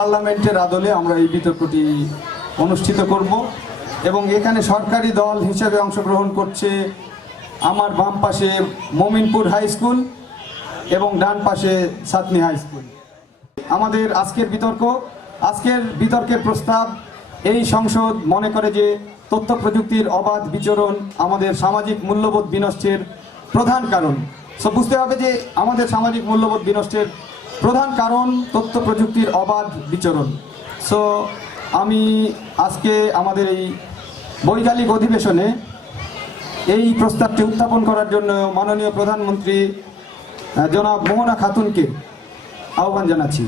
পার্লামেন্টের আদলে আমরা এই বিতর্কটি অনুষ্ঠিত করব এবং এখানে সরকারি দল হিসেবে অংশগ্রহণ করছে আমার বাম পাশে মমিনপুর হাই স্কুল এবং ডান পাশে সাতনি হাই স্কুল। আমাদের আজকের বিতর্কের প্রস্তাব, এই সংসদ মনে করে যে তথ্য প্রযুক্তির অবাধ বিচরণ আমাদের সামাজিক মূল্যবোধ বিনষ্টের প্রধান কারণ। বুঝতে হবে যে আমাদের সামাজিক মূল্যবোধ বিনষ্টের প্রধান কারণ তথ্য প্রযুক্তির অবাধ বিচরণ। আমি আজকে আমাদের এই বৈকালিক অধিবেশনে এই প্রস্তাবটি উত্থাপন করার জন্য মাননীয় প্রধানমন্ত্রী জনাব মোহনা খাতুনকে আহ্বান জানাচ্ছি।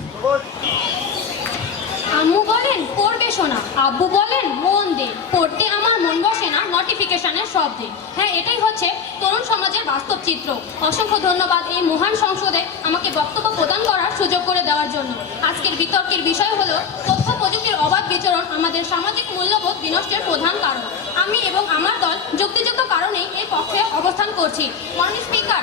আম্মু বলেন পড়বে শোনা, আব্বু বলেন মন দে, পড়তে আমার মন বসে না নোটিফিকেশনের শব্দে। হ্যাঁ, এটাই হচ্ছে তরুণ সমাজের বাস্তব চিত্র। অসংখ্য ধন্যবাদ এই মহান সংসদে আমাকে বক্তব্য প্রদান করার সুযোগ করে দেওয়ার জন্য। আজকের বিতর্কের বিষয় হলো তথ্য প্রযুক্তির অবাধ বিচরণ আমাদের সামাজিক মূল্যবোধ বিনষ্টের প্রধান কারণ। আমি এবং আমার দল যুক্তিযুক্ত কারণেই এর পক্ষে অবস্থান করছি। মাননীয় স্পিকার,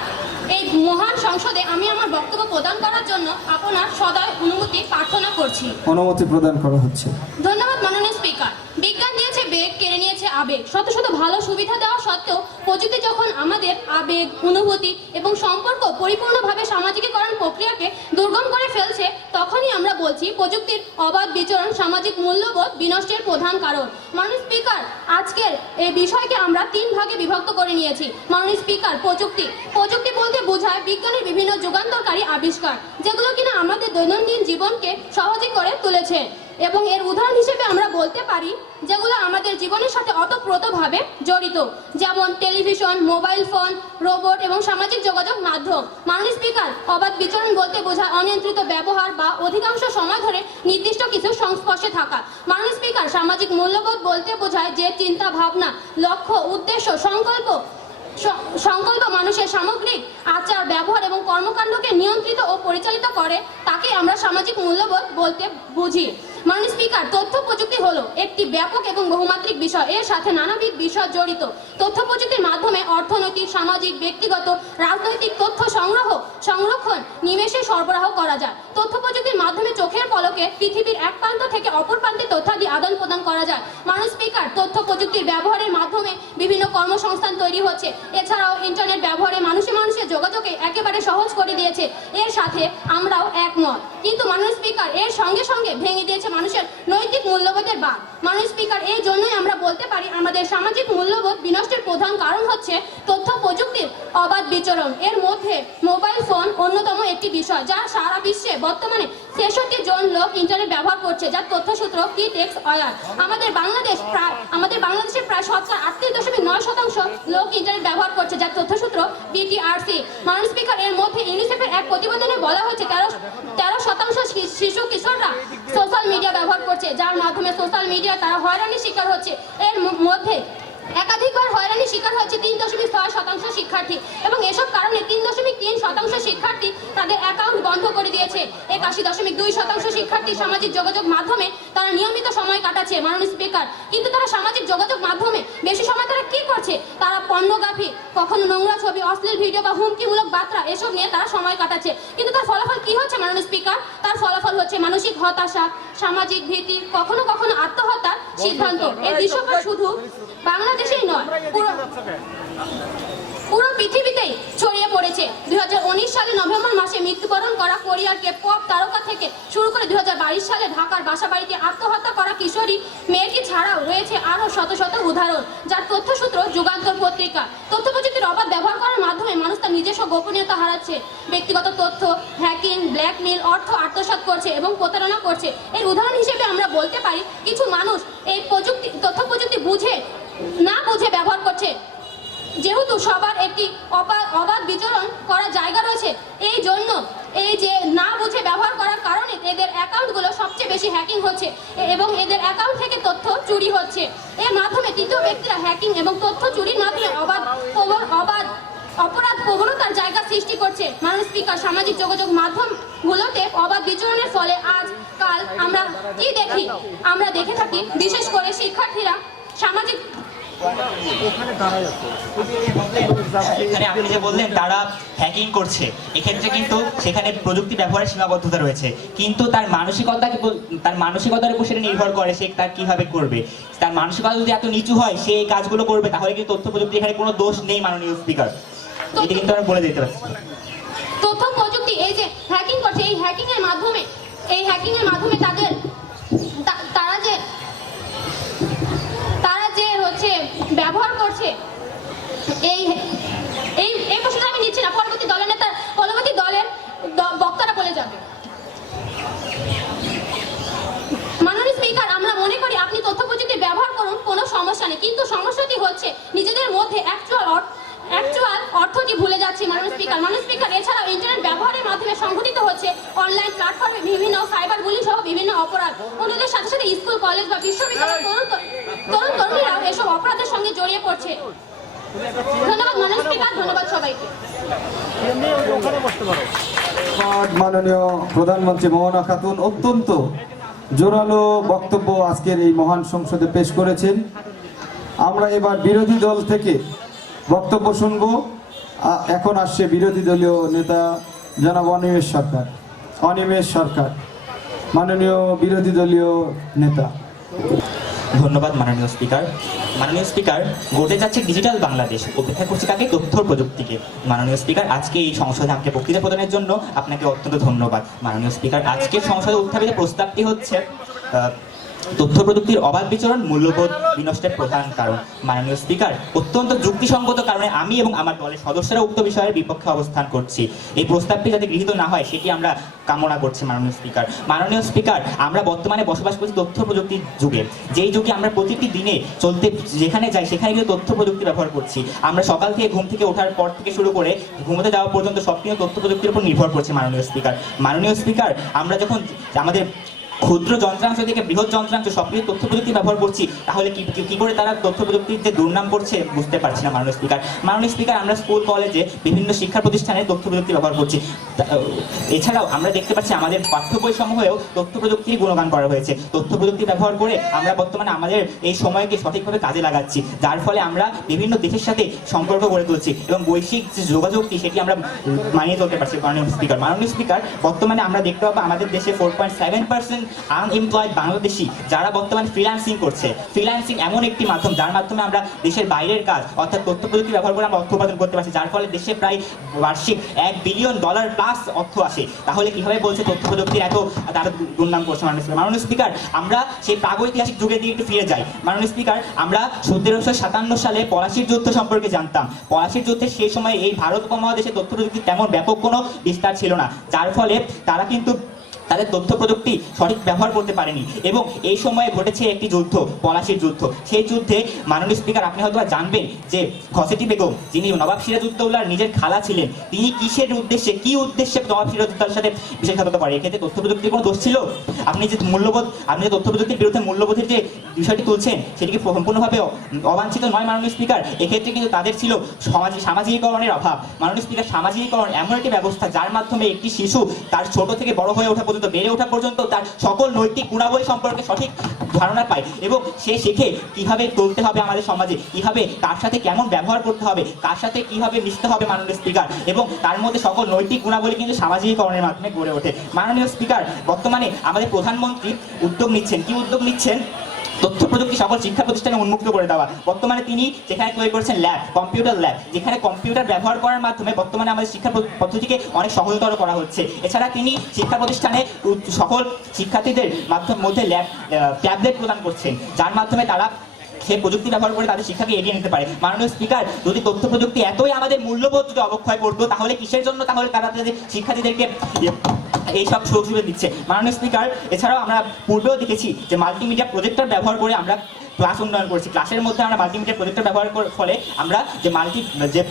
এই মহান সংসদে আমি আমার বক্তব্য প্রদান করার জন্য আপনার সদয় অনুমতি প্রার্থনা করছি। অনুমতি প্রদান করা হচ্ছে। ধন্যবাদ মাননীয় স্পিকার। বিজ্ঞান দিয়েছে বেগ, কেড়ে নিয়েছে আবেগ। শত শত ভালো সুবিধা দেওয়া সত্ত্বেও প্রযুক্তি যখন আমাদের আবেগ, অনুভূতি এবং সম্পর্ক পরিপূর্ণভাবে সামাজিকীকরণ প্রক্রিয়াকে দুর্গম করে ফেলছে, তখনই আমরা বলছি প্রযুক্তির অবাধ বিচরণ সামাজিক মূল্যবোধ বিনষ্টের প্রধান কারণ। মাননীয় স্পিকার, আজকের এই বিষয়কে আমরা 3 ভাগে বিভক্ত করে নিয়েছি। মাননীয় স্পিকার, প্রযুক্তি বলতে বোঝায় বিজ্ঞানের বিভিন্ন যুগান্তকারী আবিষ্কার, যেগুলো কিনা আমাদের দৈনন্দিন জীবনকে সহজে করে তুলেছে। এবং এর উদাহরণ হিসেবে আমরা বলতে পারি যেগুলো আমাদের জীবনের সাথে ওতপ্রোতভাবে জড়িত, যেমন টেলিভিশন, মোবাইল ফোন, রোবট এবং সামাজিক যোগাযোগ মাধ্যম। মাননীয় স্পিকার, অবাধ বিচরণ বলতে বোঝায় অনিয়ন্ত্রিত ব্যবহার বা অধিকাংশ সময় ধরে নির্দিষ্ট কিছু সংস্পর্শে থাকা। মাননীয় স্পিকার, সামাজিক মূল্যবোধ বলতে বোঝায় যে চিন্তা ভাবনা, লক্ষ্য, উদ্দেশ্য, সংকল্প মানুষের সামগ্রিক আচার, ব্যবহার এবং কর্মকাণ্ডকে নিয়ন্ত্রিত ও পরিচালিত করে, তাকে আমরা সামাজিক মূল্যবোধ বলতে বুঝি। মাননীয় স্পিকার, তথ্য প্রযুক্তি হলো একটি ব্যাপক এবং বহুমাত্রিক বিষয়। এর সাথে নানাবিধ বিষয় জড়িত। তথ্য প্রযুক্তির মাধ্যমে অর্থনৈতিক, সামাজিক, ব্যক্তিগত, রাজনৈতিক তথ্য সংরক্ষণ নিমেষে সরবরাহ করা যায়। তথ্য প্রযুক্তির মাধ্যমে চোখের পলকে পৃথিবীর এক প্রান্ত থেকে অপর প্রান্তে তথ্যাদি আদান প্রদান করা যায়। মাননীয় স্পিকার, তথ্য প্রযুক্তির ব্যবহারের মাধ্যমে বিভিন্ন কর্মসংস্থান তৈরি হচ্ছে। এছাড়াও ইন্টারনেট ব্যবহারে মানুষের যোগাযোগে একেবারে সহজ করে দিয়েছে। এর সাথে আমরাও একমত। কিন্তু মাননীয় স্পিকার, এর সঙ্গে সঙ্গে ভেঙে দিয়েছে মানুষের নৈতিক মূল্যবোধের বাঁধ। মাননীয় স্পিকার, এই জন্যই আমরা বলতে পারি আমাদের সামাজিক মূল্যবোধ বিনষ্টের প্রধান কারণ হচ্ছে তথ্য প্রযুক্তির অবাধ বিচরণ। এর মধ্যে মোবাইল ফোন অন্যতম একটি বিষয়, যা সারা বিশ্বে বর্তমানে 63 জন লোক ইন্টারনেট ব্যবহার করছে, যার তথ্যসূত্র কি টেক্স অয়ার। আমাদের বাংলাদেশের প্রায় 38.9% লোক ইন্টারনেট ব্যবহার করছে, যার তথ্যসূত্র BTRC। মাননীয় স্পিকার, এর মধ্যে ইউনিসেফের এক প্রতিবেদনে বলা হয়েছে 13% শিশু কিশোররা সোশ্যাল মিডিয়া ব্যবহার করছে, যার মাধ্যমে সোশ্যাল মিডিয়া তারা হয়রানির শিকার হচ্ছে। এর মধ্যে একাধিকবার হয়রানির শিকার হচ্ছে 3.6% শিক্ষার্থী, এবং এসব কারণে 3.3% শিক্ষার্থী তাদের অ্যাকাউন্ট বন্ধ করে দিয়েছে। 81.2% শিক্ষার্থী সামাজিক যোগাযোগ মাধ্যমে তারা নিয়মিত সময় কাটাচ্ছে। মাননীয় স্পিকার, কিন্তু তারা সামাজিক যোগাযোগ মাধ্যমে বেশি সময় তারা কি করছে? তারা পর্নোগ্রাফি, কখনো নোংরা ছবি, অশ্লীল ভিডিও বা হুমকিমূলক বার্তা, এসব নিয়ে তারা সময় কাটাচ্ছে। কিন্তু তার ফলাফল কি হচ্ছে মাননীয় স্পিকার? তার ফলাফল হচ্ছে মানসিক হতাশা, সামাজিক ভীতি, কখনো কখনো আত্মহত্যার সিদ্ধান্ত। এই দৃশ্যটা শুধু বাংলাদেশেই নয়, পুরো পৃথিবীতেই ছড়িয়ে পড়েছে। 2019 সালে নভেম্বর মাসে মৃত্যুবরণ করা কোরিয়ার পপ তারকা থেকে শুরু করে 2022 সালে ঢাকার বাসাবাড়িতে আত্মহত্যা করা কিশোরী মেয়েটি ছাড়াও রয়েছে আরও শত শত উদাহরণ, যার তথ্যসূত্র যুগান্তর পত্রিকা। তথ্য প্রযুক্তির অবাধ ব্যবহার করার মাধ্যমে মানুষ তার নিজস্ব গোপনীয়তা হারাচ্ছে, ব্যক্তিগত তথ্য হ্যাকিং, ব্ল্যাকমেইল, অর্থ আত্মসাৎ করছে এবং প্রতারণা করছে। এর উদাহরণ হিসেবে আমরা বলতে পারি কিছু মানুষ এই তথ্য প্রযুক্তি না বুঝে ব্যবহার করছে। যেহেতু সবার একটি অবাধ বিচরণ করার জায়গা রয়েছে, এই জন্য এই যে না বুঝে ব্যবহার করার কারণে এদের অ্যাকাউন্টগুলো সবচেয়ে বেশি হ্যাকিং হচ্ছে এবং এদের অ্যাকাউন্ট থেকে তথ্য চুরি হচ্ছে। এর মাধ্যমে তৃতীয় ব্যক্তিরা হ্যাকিং এবং তথ্য চুরির মাধ্যমে অপরাধ প্রবণতার জায়গা সৃষ্টি করছে। মাননীয় স্পিকার, সামাজিক যোগাযোগ মাধ্যমগুলোতে অবাধ বিচরণের ফলে আজকাল আমরা কি দেখি? আমরা দেখে থাকি বিশেষ করে শিক্ষার্থীরা এখানে আপনি যে বললেন তারা হ্যাকিং করছে, এক্ষেত্রে কিন্তু সেখানে প্রযুক্তি ব্যবহারের সীমাবদ্ধতা রয়েছে, কিন্তু তার মানসিকতার উপর সেটা নির্ভর করে সে তার কিভাবে করবে। তার মানসিকতা যদি এত নিচু হয় সে এই কাজগুলো করবে, তাহলে কিন্তু তথ্য প্রযুক্তি এখানে কোনো দোষ নেই মাননীয় স্পিকার, এটা কিন্তু আমরা বলে দিতে পারছি। তথ্য প্রযুক্তি এই যে হ্যাকিং করছে, এই হ্যাকিং এর মাধ্যমে তারা যে হচ্ছে ব্যবহার করছে, এই এই এই প্রশ্নটা আমি নিচ্ছি না, পরবর্তী দলের বক্তারা বলে যাবে। মাননীয় স্পিকার, আমরা মনে করি আপনি তথ্য প্রযুক্তি ব্যবহার করুন, কোনো সমস্যা নেই, কিন্তু সমস্যাটি হচ্ছে নিজেদের মধ্যে অ্যাকচুয়াল অর্থটি ভুলে যাচ্ছে। মাননীয় স্পিকার, এছাড়াও ইন্টারনেট ব্যবহারের মাধ্যমে সংঘটিত হচ্ছে অনলাইন প্ল্যাটফর্মে বিভিন্ন সাইবার বুলিং সহ বিভিন্ন অপরাধ। অন্যদের সাথে সাথে স্কুল, কলেজ বা বিশ্ববিদ্যালয়ের তরুণীরাও এসব অপরাধের সঙ্গে জড়িয়ে পড়ছে। ধন্যবাদ মাননীয় স্পিকার, ধন্যবাদ সবাইকে। মাননীয় প্রধানমন্ত্রী মোহনা খাতুন অত্যন্ত জোরালো বক্তব্য আজকের এই মহান সংসদে পেশ করেছেন। আমরা এবার বিরোধী দল থেকে বক্তব্য শুনব। এখন আসছে বিরোধী দলীয় নেতা জনাব অনিমেষ সরকার, মাননীয় বিরোধী দলীয় নেতা। ধন্যবাদ মাননীয় স্পিকার, ঘটে যাচ্ছে ডিজিটাল বাংলাদেশ, অপেক্ষা করছে কাকে? তথ্য প্রযুক্তিকে। মাননীয় স্পিকার, আজকে এই সংসদে আমাকে বক্তৃতা প্রদানের জন্য আপনাকে অত্যন্ত ধন্যবাদ। মাননীয় স্পিকার, আজকের সংসদে উত্থাপিত প্রস্তাবটি হচ্ছে তথ্য প্রযুক্তির অবাধ বিচরণ মূল্যবোধ বিনষ্টের প্রধান কারণ। মাননীয় স্পিকার, অত্যন্ত যুক্তিসঙ্গত কারণে আমি এবং আমার দলের সদস্যরা উক্ত বিষয়ের বিপক্ষে অবস্থান করছি। এই প্রস্তাবটি যাতে গৃহীত না হয় সেটি আমরা কামনা করছি। মাননীয় স্পিকার, আমরা বর্তমানে বসবাস করছি তথ্য প্রযুক্তির যুগে, যেই যুগে আমরা প্রতিটি দিনে যেখানে যাই সেখানে কিন্তু তথ্য প্রযুক্তি ব্যবহার করছি। আমরা সকাল থেকে ঘুম থেকে ওঠার পর থেকে শুরু করে ঘুমোতে যাওয়া পর্যন্ত সব কিন্তু তথ্য প্রযুক্তির উপর নির্ভর করছে। মাননীয় স্পিকার, আমরা যখন আমাদের ক্ষুদ্র যন্ত্রাংশ থেকে বৃহৎ যন্ত্রাংশ সবকিছু তথ্য প্রযুক্তি ব্যবহার করছি, তাহলে কি করে তারা তথ্য প্রযুক্তির যে দুর্নাম করছে বুঝতে পারছি না। মাননীয় স্পিকার, আমরা স্কুল, কলেজে, বিভিন্ন শিক্ষা প্রতিষ্ঠানে তথ্য প্রযুক্তি ব্যবহার করছি। এছাড়াও আমরা দেখতে পাচ্ছি আমাদের পাঠ্য বই সমূহেও তথ্য প্রযুক্তির গুণগান করা হয়েছে। তথ্য প্রযুক্তি ব্যবহার করে আমরা বর্তমানে আমাদের এই সময়কে সঠিকভাবে কাজে লাগাচ্ছি, যার ফলে আমরা বিভিন্ন দেশের সাথে সম্পর্ক গড়ে তুলছি এবং বৈশ্বিক যে যোগাযোগটি সেটি আমরা মানিয়ে চলতে পারছি। মাননীয় স্পিকার, বর্তমানে আমরা দেখতে পাবো আমাদের দেশে 4.7% আনএমপ্লয়েড বাংলাদেশি যারা বর্তমানে ফ্রিল্যান্সিং করছে। ফ্রিল্যান্সিং এমন একটি মাধ্যম যার মাধ্যমে আমরা দেশের বাইরের কাজ অর্থাৎ তথ্য প্রযুক্তি ব্যবহার করে আমরা অর্থ উপার্জন করতে পারছি, যার ফলে দেশে প্রায় বার্ষিক $1 বিলিয়ন প্লাস অর্থ আসে। তাহলে কিভাবে বলছে তথ্য প্রযুক্তির এত তারা দুর্নাম করছে? মাননীয় স্পিকার, আমরা সেই প্রাগৈতিহাসিক যুগের দিকে একটু ফিরে যাই। মাননীয় স্পিকার, আমরা 1757 সালে পলাশির যুদ্ধ সম্পর্কে জানতাম। পলাশির যুদ্ধে সেই সময় এই ভারত উপমহাদেশে তথ্য প্রযুক্তির তেমন ব্যাপক কোনো বিস্তার ছিল না, যার ফলে তারা কিন্তু তাদের তথ্য প্রযুক্তি সঠিক ব্যবহার করতে পারেনি এবং এই সময়ে ঘটেছে একটি যুদ্ধ, পলাশির যুদ্ধ। সেই যুদ্ধে মাননীয় স্পিকার, আপনি হয়তো জানবেন যে ঘসেটি বেগম, যিনি নবাব সিরাজউদ্দৌলার নিজের খালা ছিলেন, তিনি কি উদ্দেশ্যে নবাব সিরাজউদ্দৌলার সাথে বিশেষায়িত করে? এক্ষেত্রে তথ্য প্রযুক্তির কোনো দোষ ছিল? আপনি যে তথ্য প্রযুক্তির বিরুদ্ধে মূল্যবোধের যে বিষয়টি তুলছেন সেটি কি সম্পূর্ণভাবে অবাঞ্ছিত নয়? মাননীয় স্পিকার, এক্ষেত্রে কিন্তু তাদের ছিল সামাজিকীকরণের অভাব। মাননীয় স্পিকার, সামাজিকীকরণ এমন একটি ব্যবস্থা যার মাধ্যমে একটি শিশু তার ছোট থেকে বড় হয়ে ওঠা বেড়ে ওঠা পর্যন্ত তার সকল নৈতিক গুণাবলী সম্পর্কে সঠিক ধারণা পায় এবং সে শেখে কিভাবে চলতে হবে আমাদের সমাজে, কিভাবে কার সাথে কেমন ব্যবহার করতে হবে, কার সাথে কিভাবে মিশতে হবে। মাননীয় স্পিকার, এবং তার মধ্যে সকল নৈতিক গুণাবলী কিন্তু সামাজিকীকরণের মাধ্যমে গড়ে ওঠে। মাননীয় স্পিকার, বর্তমানে আমাদের প্রধানমন্ত্রী উদ্যোগ নিচ্ছেন তথ্য প্রযুক্তি সকল শিক্ষা প্রতিষ্ঠানে উন্মুক্ত করে দেওয়া। বর্তমানে তিনি যেখানে তৈরি করেছেন কম্পিউটার ল্যাব, যেখানে কম্পিউটার ব্যবহার করার মাধ্যমে বর্তমানে আমাদের শিক্ষা পদ্ধতিকে অনেক সহজতর করা হচ্ছে। এছাড়া তিনি শিক্ষা প্রতিষ্ঠানে সকল শিক্ষার্থীদের মধ্যে ট্যাবলেট প্রদান করছেন, যার মাধ্যমে তারা সেই প্রযুক্তি ব্যবহার করে তাদের শিক্ষাকে এগিয়ে নিতে পারে। মাননীয় স্পিকার, যদি তথ্য প্রযুক্তি এতই আমাদের মূল্যবোধ যদি অবক্ষয় করতো, তাহলে কিসের জন্য তাহলে তারা তাদের শিক্ষার্থীদেরকে এইসব সুযোগ সুবিধা দিচ্ছে? মাননীয় স্পিকার, এছাড়াও আমরা পূর্বেও দেখেছি যে মাল্টিমিডিয়া প্রজেক্টর ব্যবহার করে আমরা ক্লাস উন্নয়ন করছি। ক্লাসের মধ্যে আমরা মাল্টিমিডিয়া প্রজেক্টর ব্যবহার করার ফলে আমরা যে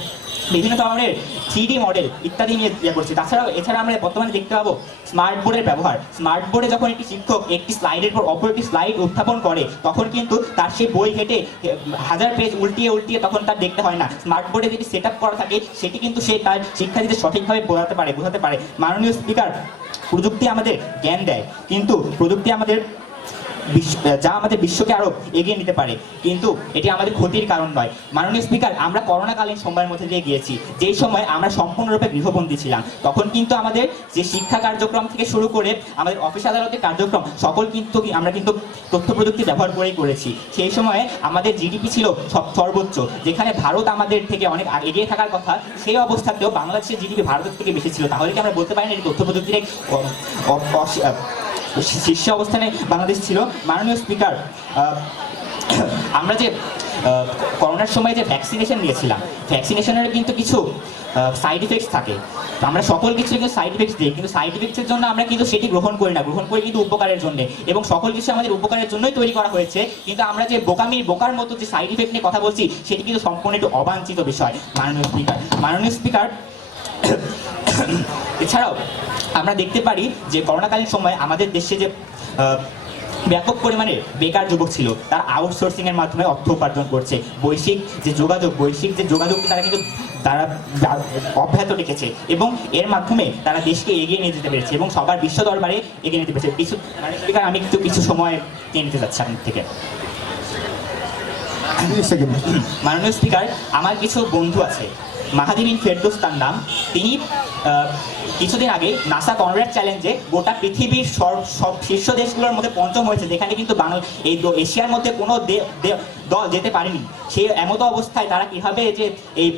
বিভিন্ন ধরনের 3D মডেল ইত্যাদি নিয়ে করছি। এছাড়া আমরা বর্তমানে দেখতে পাবো স্মার্ট বোর্ডের ব্যবহার। স্মার্ট বোর্ডে যখন একটি শিক্ষক একটি স্লাইডের পর অপর একটি স্লাইড উত্থাপন করে, তখন কিন্তু তার সেই বই ঘেটে 1000 পেজ উল্টিয়ে তখন তার দেখতে হয় না। স্মার্ট বোর্ডে যেটি সেট আপ করা থাকে সেটি কিন্তু সে তার শিক্ষার্থীদের সঠিকভাবে বোঝাতে পারে। মাননীয় স্পিকার, প্রযুক্তি আমাদের জ্ঞান দেয়, কিন্তু প্রযুক্তি আমাদের যা আমাদের বিশ্বকে আরো এগিয়ে নিতে পারে, কিন্তু এটি আমাদের ক্ষতির কারণ নয়। মাননীয় স্পিকার, আমরা করোনাকালীন সময়ের মধ্যে দিয়ে গিয়েছি, যেই সময় আমরা সম্পূর্ণরূপে গৃহবন্দী ছিলাম। তখন কিন্তু আমাদের যে শিক্ষা কার্যক্রম থেকে শুরু করে আমাদের অফিস আদালতের কার্যক্রম সকল কিন্তু আমরা কিন্তু তথ্য প্রযুক্তি ব্যবহার করেই করেছি। সেই সময়ে আমাদের জিডিপি ছিল সর্বোচ্চ, যেখানে ভারত আমাদের থেকে অনেক এগিয়ে থাকার কথা, সেই অবস্থাতেও বাংলাদেশের জিডিপি ভারতের থেকে বেশি ছিল। তাহলে কি আমরা বলতে পারি না এই তথ্য প্রযুক্তির এক শীর্ষ অবস্থানে বাংলাদেশ ছিল? মাননীয় স্পিকার, আমরা যে করোনার সময় যে ভ্যাকসিনেশন নিয়েছিলাম, ভ্যাকসিনেশনের কিন্তু কিছু সাইড ইফেক্টস থাকে। আমরা সকল কিছু কিন্তু সাইড ইফেক্টস দিই, কিন্তু সাইড ইফেক্টসের জন্য আমরা কিন্তু সেটি গ্রহণ করি না, গ্রহণ করি কিন্তু উপকারের জন্য, এবং সকল কিছু আমাদের উপকারের জন্যই তৈরি করা হয়েছে। কিন্তু আমরা যে বোকার মতো যে সাইড ইফেক্ট নিয়ে কথা বলছি, সেটি কিন্তু সম্পূর্ণ একটু অবাঞ্ছিত বিষয়। মাননীয় স্পিকার, এছাড়াও আমরা দেখতে পারি যে করোনাকালীন সময় আমাদের দেশে যে ব্যাপক পরিমাণে বেকার যুবক ছিল, তারা আউটসোর্সিং এর মাধ্যমে অর্থ উপার্জন করছে। বৈশ্বিক যে যোগাযোগ তারা অব্যাহত রেখেছে, এবং এর মাধ্যমে তারা দেশকে এগিয়ে নিয়ে যেতে পেরেছে এবং সবার বিশ্ব দরবারে এগিয়ে নিতে পেরেছে। স্পিকার, আমি কিছু সময় নিয়ে নিতে চাচ্ছি আপনার থেকে। মাননীয় স্পিকার, আমার কিছু বন্ধু আছে, মাহাদি বিন ফেরদৌস তার নাম। তিনি কিছুদিন আগে নাসা কনরাড চ্যালেঞ্জে গোটা পৃথিবীর সব শীর্ষ দেশগুলোর মধ্যে পঞ্চম হয়েছে, যেখানে কিন্তু এই এশিয়ার মধ্যে কোনো দল যেতে পারেনি। সেই এমতো অবস্থায় তারা কিভাবে যে এই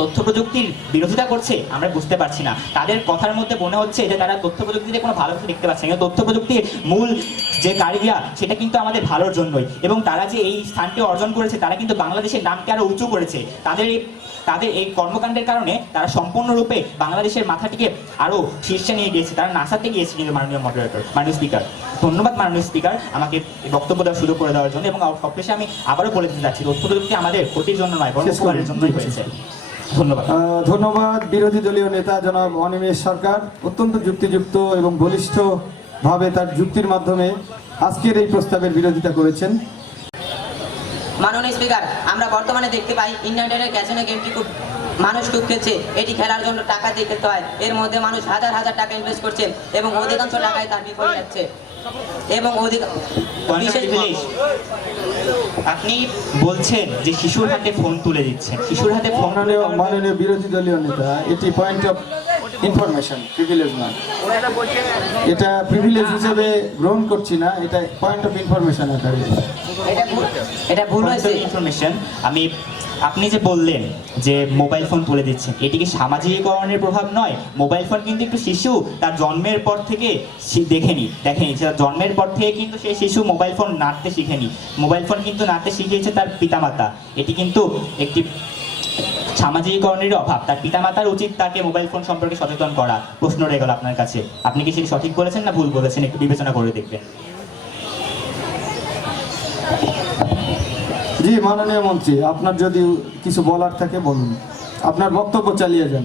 তথ্য প্রযুক্তির বিরোধিতা করছে আমরা বুঝতে পারছি না। তাদের কথার মধ্যে মনে হচ্ছে যে তারা তথ্য প্রযুক্তিতে কোনো ভালো কিছু দেখতে পাচ্ছে না, কিন্তু তথ্য প্রযুক্তির মূল যে কারিয়া সেটা কিন্তু আমাদের ভালোর জন্যই, এবং তারা যে এই স্থানটি অর্জন করেছে, তারা কিন্তু বাংলাদেশের নামকে আরো উঁচু করেছে। তাদের এই কর্মকাণ্ডের কারণে তারা সম্পূর্ণরূপে বাংলাদেশের মাথাটিকে আরো শীর্ষে নিয়ে গিয়েছে, তারা নাসাতে গিয়েছে। কিন্তু মাননীয় স্পিকার, ধন্যবাদ মাননীয় স্পিকার আমাকে বক্তব্য দেওয়ার সুযোগ করে দেওয়ার জন্য। এবং সবশেষে আমি আবারও বলে দিতে চাচ্ছি, তথ্য প্রযুক্তি আমাদের ক্ষতির জন্য নয়, বরং উপকারের জন্যই হয়েছে। ধন্যবাদ বিরোধী দলীয় নেতা জনাব অনিমেষ সরকার, অত্যন্ত যুক্তিযুক্ত এবং বলিষ্ঠভাবে তার যুক্তির মাধ্যমে আজকের এই প্রস্তাবের বিরোধিতা করেছেন। মাননীয় স্পিকার, আমরা বর্তমানে দেখতে পাই ইন্টারনেটের ক্যাসিনো গেমটি মানুষ খুব খেলছে। এটি খেলার জন্য টাকা দিয়ে খেলতে হয়, এর মধ্যে মানুষ হাজার হাজার টাকা ইনভেস্ট করছে এবং অধিকাংশ টাকায় তার বিফলে যাচ্ছে। এবং আপনি বলছেন যে শিশুর হাতে ফোন তুলে দিচ্ছেন, শিশুর হাতে ফোন। মাননীয় বিরোধী দলীয় নেতা, এটি পয়েন্ট অফ ইনফরমেশন, প্রিভিলেজ নয়। এটা প্রিভিলেজ হিসেবে গ্রহণ করছি না, এটা পয়েন্ট অফ ইনফরমেশন আকারে। এটা ভুল হয়েছে ইনফরমেশন। আপনি যে বললেন যে মোবাইল ফোন তুলে দিচ্ছেন, এটি কি সামাজিকীকরণের প্রভাব নয়? মোবাইল ফোন কিন্তু একটু শিশু তার জন্মের পর থেকে দেখেনি, সেটা জন্মের পর থেকে কিন্তু সেই শিশু মোবাইল ফোন নাড়তে শিখেনি। মোবাইল ফোন কিন্তু নাড়তে শিখিয়েছে তার পিতামাতা। এটি কিন্তু একটি সামাজিকীকরণের অভাব। তার পিতামাতার উচিত তাকে মোবাইল ফোন সম্পর্কে সচেতন করা। প্রশ্ন রয়ে গেল আপনার কাছে, আপনি কি সেটি সঠিক বলেছেন না ভুল বলেছেন? একটু বিবেচনা করে দেখবেন। জি মাননীয় মন্ত্রী, আপনার যদি কিছু বলার থাকে বলুন, আপনার বক্তব্য চালিয়ে যান।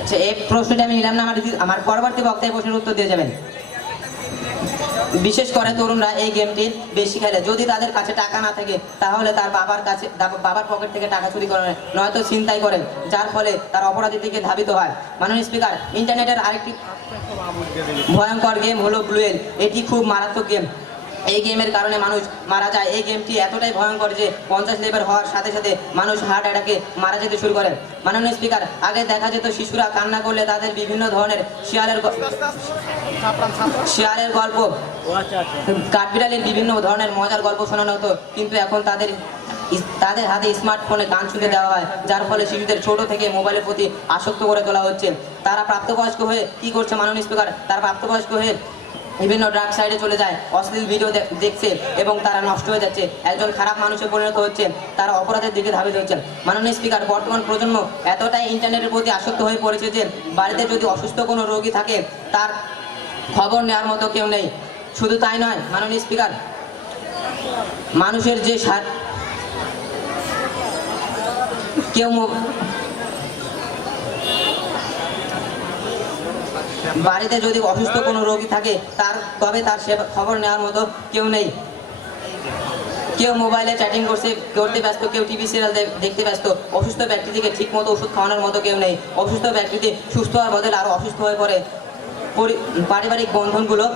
আচ্ছা, এই প্রশ্নটা আমি নিলাম না, আমার পরবর্তী বক্তায় প্রশ্নের উত্তর দিয়ে যাবেন। বিশেষ করে তরুণরা এই গেমটি বেশি খেলে। যদি তাদের কাছে টাকা না থাকে তাহলে তার বাবার পকেট থেকে টাকা চুরি করে, নয়তো ছিনতাই করে, যার ফলে তার অপরাধীর দিকে ধাবিত হয়। মাননীয় স্পিকার, ইন্টারনেটের আরেকটি ভয়ঙ্কর গেম হলো ব্লুয়েল। এটি খুব মারাত্মক গেম। এই গেমের কারণে মানুষ মারা যায়। এই গেমটি এতটাই ভয়ঙ্কর যে 50 লেভেল হওয়ার সাথে সাথে মানুষ হার্ট অ্যাটাকে মারা যেতে শুরু করে। মাননীয় স্পিকার, আগে দেখা যেত শিশুরা কান্না করলে তাদের বিভিন্ন ধরনের শিয়ালের গল্প, কাঠবিড়ালির বিভিন্ন ধরনের মজার গল্প শোনানো হতো, কিন্তু এখন তাদের হাতে স্মার্টফোনে গান শুনতে দেওয়া হয়, যার ফলে শিশুদের ছোট থেকে মোবাইলের প্রতি আসক্ত করে তোলা হচ্ছে। তারা প্রাপ্তবয়স্ক হয়ে কি করছে মাননীয় স্পিকার? তারা প্রাপ্তবয়স্ক হয়ে বিভিন্ন ড্রাগ সাইডে চলে যায়, অশ্লীল ভিডিও দেখছে এবং তারা নষ্ট হয়ে যাচ্ছে, একজন খারাপ মানুষে পরিণত হচ্ছে, তারা অপরাধের দিকে ধাবিত হচ্ছে। মাননীয় স্পিকার, বর্তমান প্রজন্ম এতটাই ইন্টারনেটের প্রতি আসক্ত হয়ে পড়েছে যে বাড়িতে যদি অসুস্থ কোনো রোগী থাকে তার খবর নেওয়ার মতো কেউ নেই। শুধু তাই নয় মাননীয় স্পিকার, মানুষের যে বাড়িতে যদি অসুস্থ কোনো রোগী থাকে তবে তার খবর নেওয়ার মতো কেউ নেই। কেউ মোবাইলে চ্যাটিং করতে ব্যস্ত, কেউ টিভি সিরিয়াল দেখতে ব্যস্ত। অসুস্থ ব্যক্তিটিকে ঠিক মতো ওষুধ খাওয়ানোর মতো কেউ নেই। অসুস্থ ব্যক্তিটি সুস্থ হওয়ার বদলে আরও অসুস্থ হয়ে পড়ে। পারিবারিক বন্ধনগুলো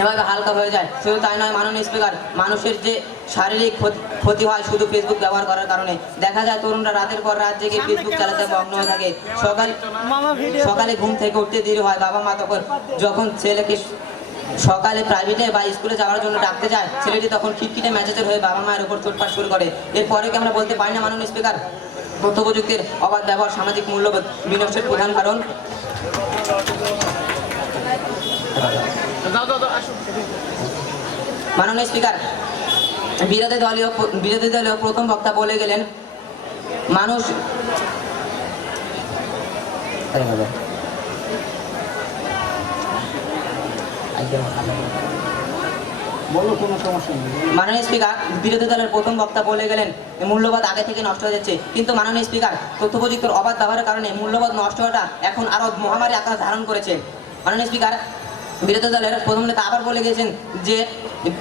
এভাবে হালকা হয়ে যায়। শুধু তাই নয় মাননীয় স্পিকার, মানুষের যে শারীরিক ক্ষতি হয় শুধু ফেসবুক ব্যবহার করার কারণে। দেখা যায় তরুণরা রাতের পর রাত জেগে ফেসবুক চালাতে মগ্ন হয়ে থাকে। সকালে ঘুম থেকে উঠতে দেরি হয়। বাবা মা তখন যখন ছেলেকে সকালে প্রাইভেটে বা স্কুলে যাওয়ার জন্য ডাকতে যায়, ছেলেটি তখন খিটখিটে মেসেজের হয়ে বাবা মায়ের উপর চোটপাট শুরু করে। এরপরে কি আমরা বলতে পারি না মাননীয় স্পিকার, তথ্য প্রযুক্তির অবাধ ব্যবহার সামাজিক মূল্যবোধ বিনষ্টের প্রধান কারণ? মাননীয় স্পিকার, বিরোধী দলীয় প্রথম বক্তা বলে গেলেন মানুষ মাননীয় স্পিকার, বিরোধী দলের প্রথম বক্তা বলে গেলেন মূল্যবোধ আগে থেকে নষ্ট হয়ে যাচ্ছে। কিন্তু মাননীয় স্পিকার, তথ্য প্রযুক্তির অবাধ ব্যবহারের কারণে মূল্যবোধ নষ্ট হওয়াটা এখন আরো মহামারী আকার ধারণ করেছে। মাননীয় স্পিকার, বিরোধী দলের প্রথম নেতা আবার বলে গেছেন যে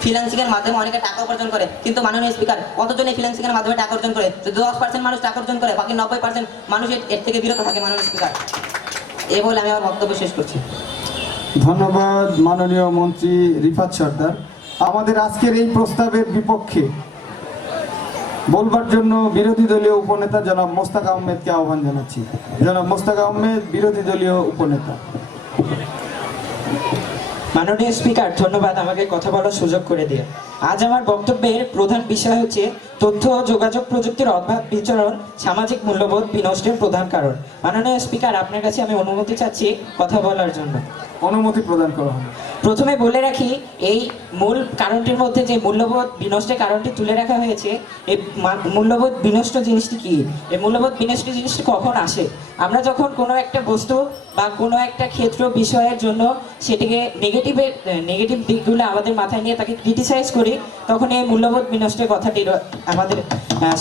ফ্রিল্যান্সিং এর মাধ্যমে অনেকে টাকা উপার্জন করে। কিন্তু মাননীয় স্পিকার, কতজন এই ফ্রিল্যান্সিং এর মাধ্যমে টাকা অর্জন করে? যদি 10% মানুষ টাকা অর্জন করে, বাকি 90% মানুষ এর থেকে বিরত থাকে। মাননীয় স্পিকার, এই বলে আমি আমার বক্তব্য শেষ করছি। ধন্যবাদ মাননীয় মন্ত্রী রিফাত সর্দার। আমাদের আজকের এই প্রস্তাবের বিপক্ষে বলবার জন্য বিরোধী দলীয় উপনেতা জনাব মোস্তাক আহমেদকে আহ্বান জানাচ্ছি। জনাব মোস্তাক আহমেদ, বিরোধী দলীয় উপনেতা। মাননীয় স্পিকার, ধন্যবাদ আমাকে কথা বলার সুযোগ করে দিয়ে। আজ আমার বক্তব্যের প্রধান বিষয় হচ্ছে তথ্য ও যোগাযোগ প্রযুক্তির অবাধ বিচরণ সামাজিক মূল্যবোধ বিনষ্টের প্রধান কারণ। মাননীয় স্পিকার, আপনার কাছে আমি অনুমতি চাচ্ছি কথা বলার জন্য। অনুমতি প্রদান করা হবে। প্রথমে বলে রাখি, এই মূল কারণটির মধ্যে যে মূল্যবোধ বিনষ্টের কারণটি তুলে রাখা হয়েছে, এই মূল্যবোধ বিনষ্ট জিনিসটি কি, এই মূল্যবোধ বিনষ্ট জিনিসটি কখন আসে? আমরা যখন কোনো একটা বস্তু বা কোনো একটা ক্ষেত্র বিষয়ের জন্য সেটিকে নেগেটিভ দিকগুলো আমাদের মাথায় নিয়ে তাকে ক্রিটিসাইজ করি, তখন এই মূল্যবোধ বিনষ্টের কথাটি আমাদের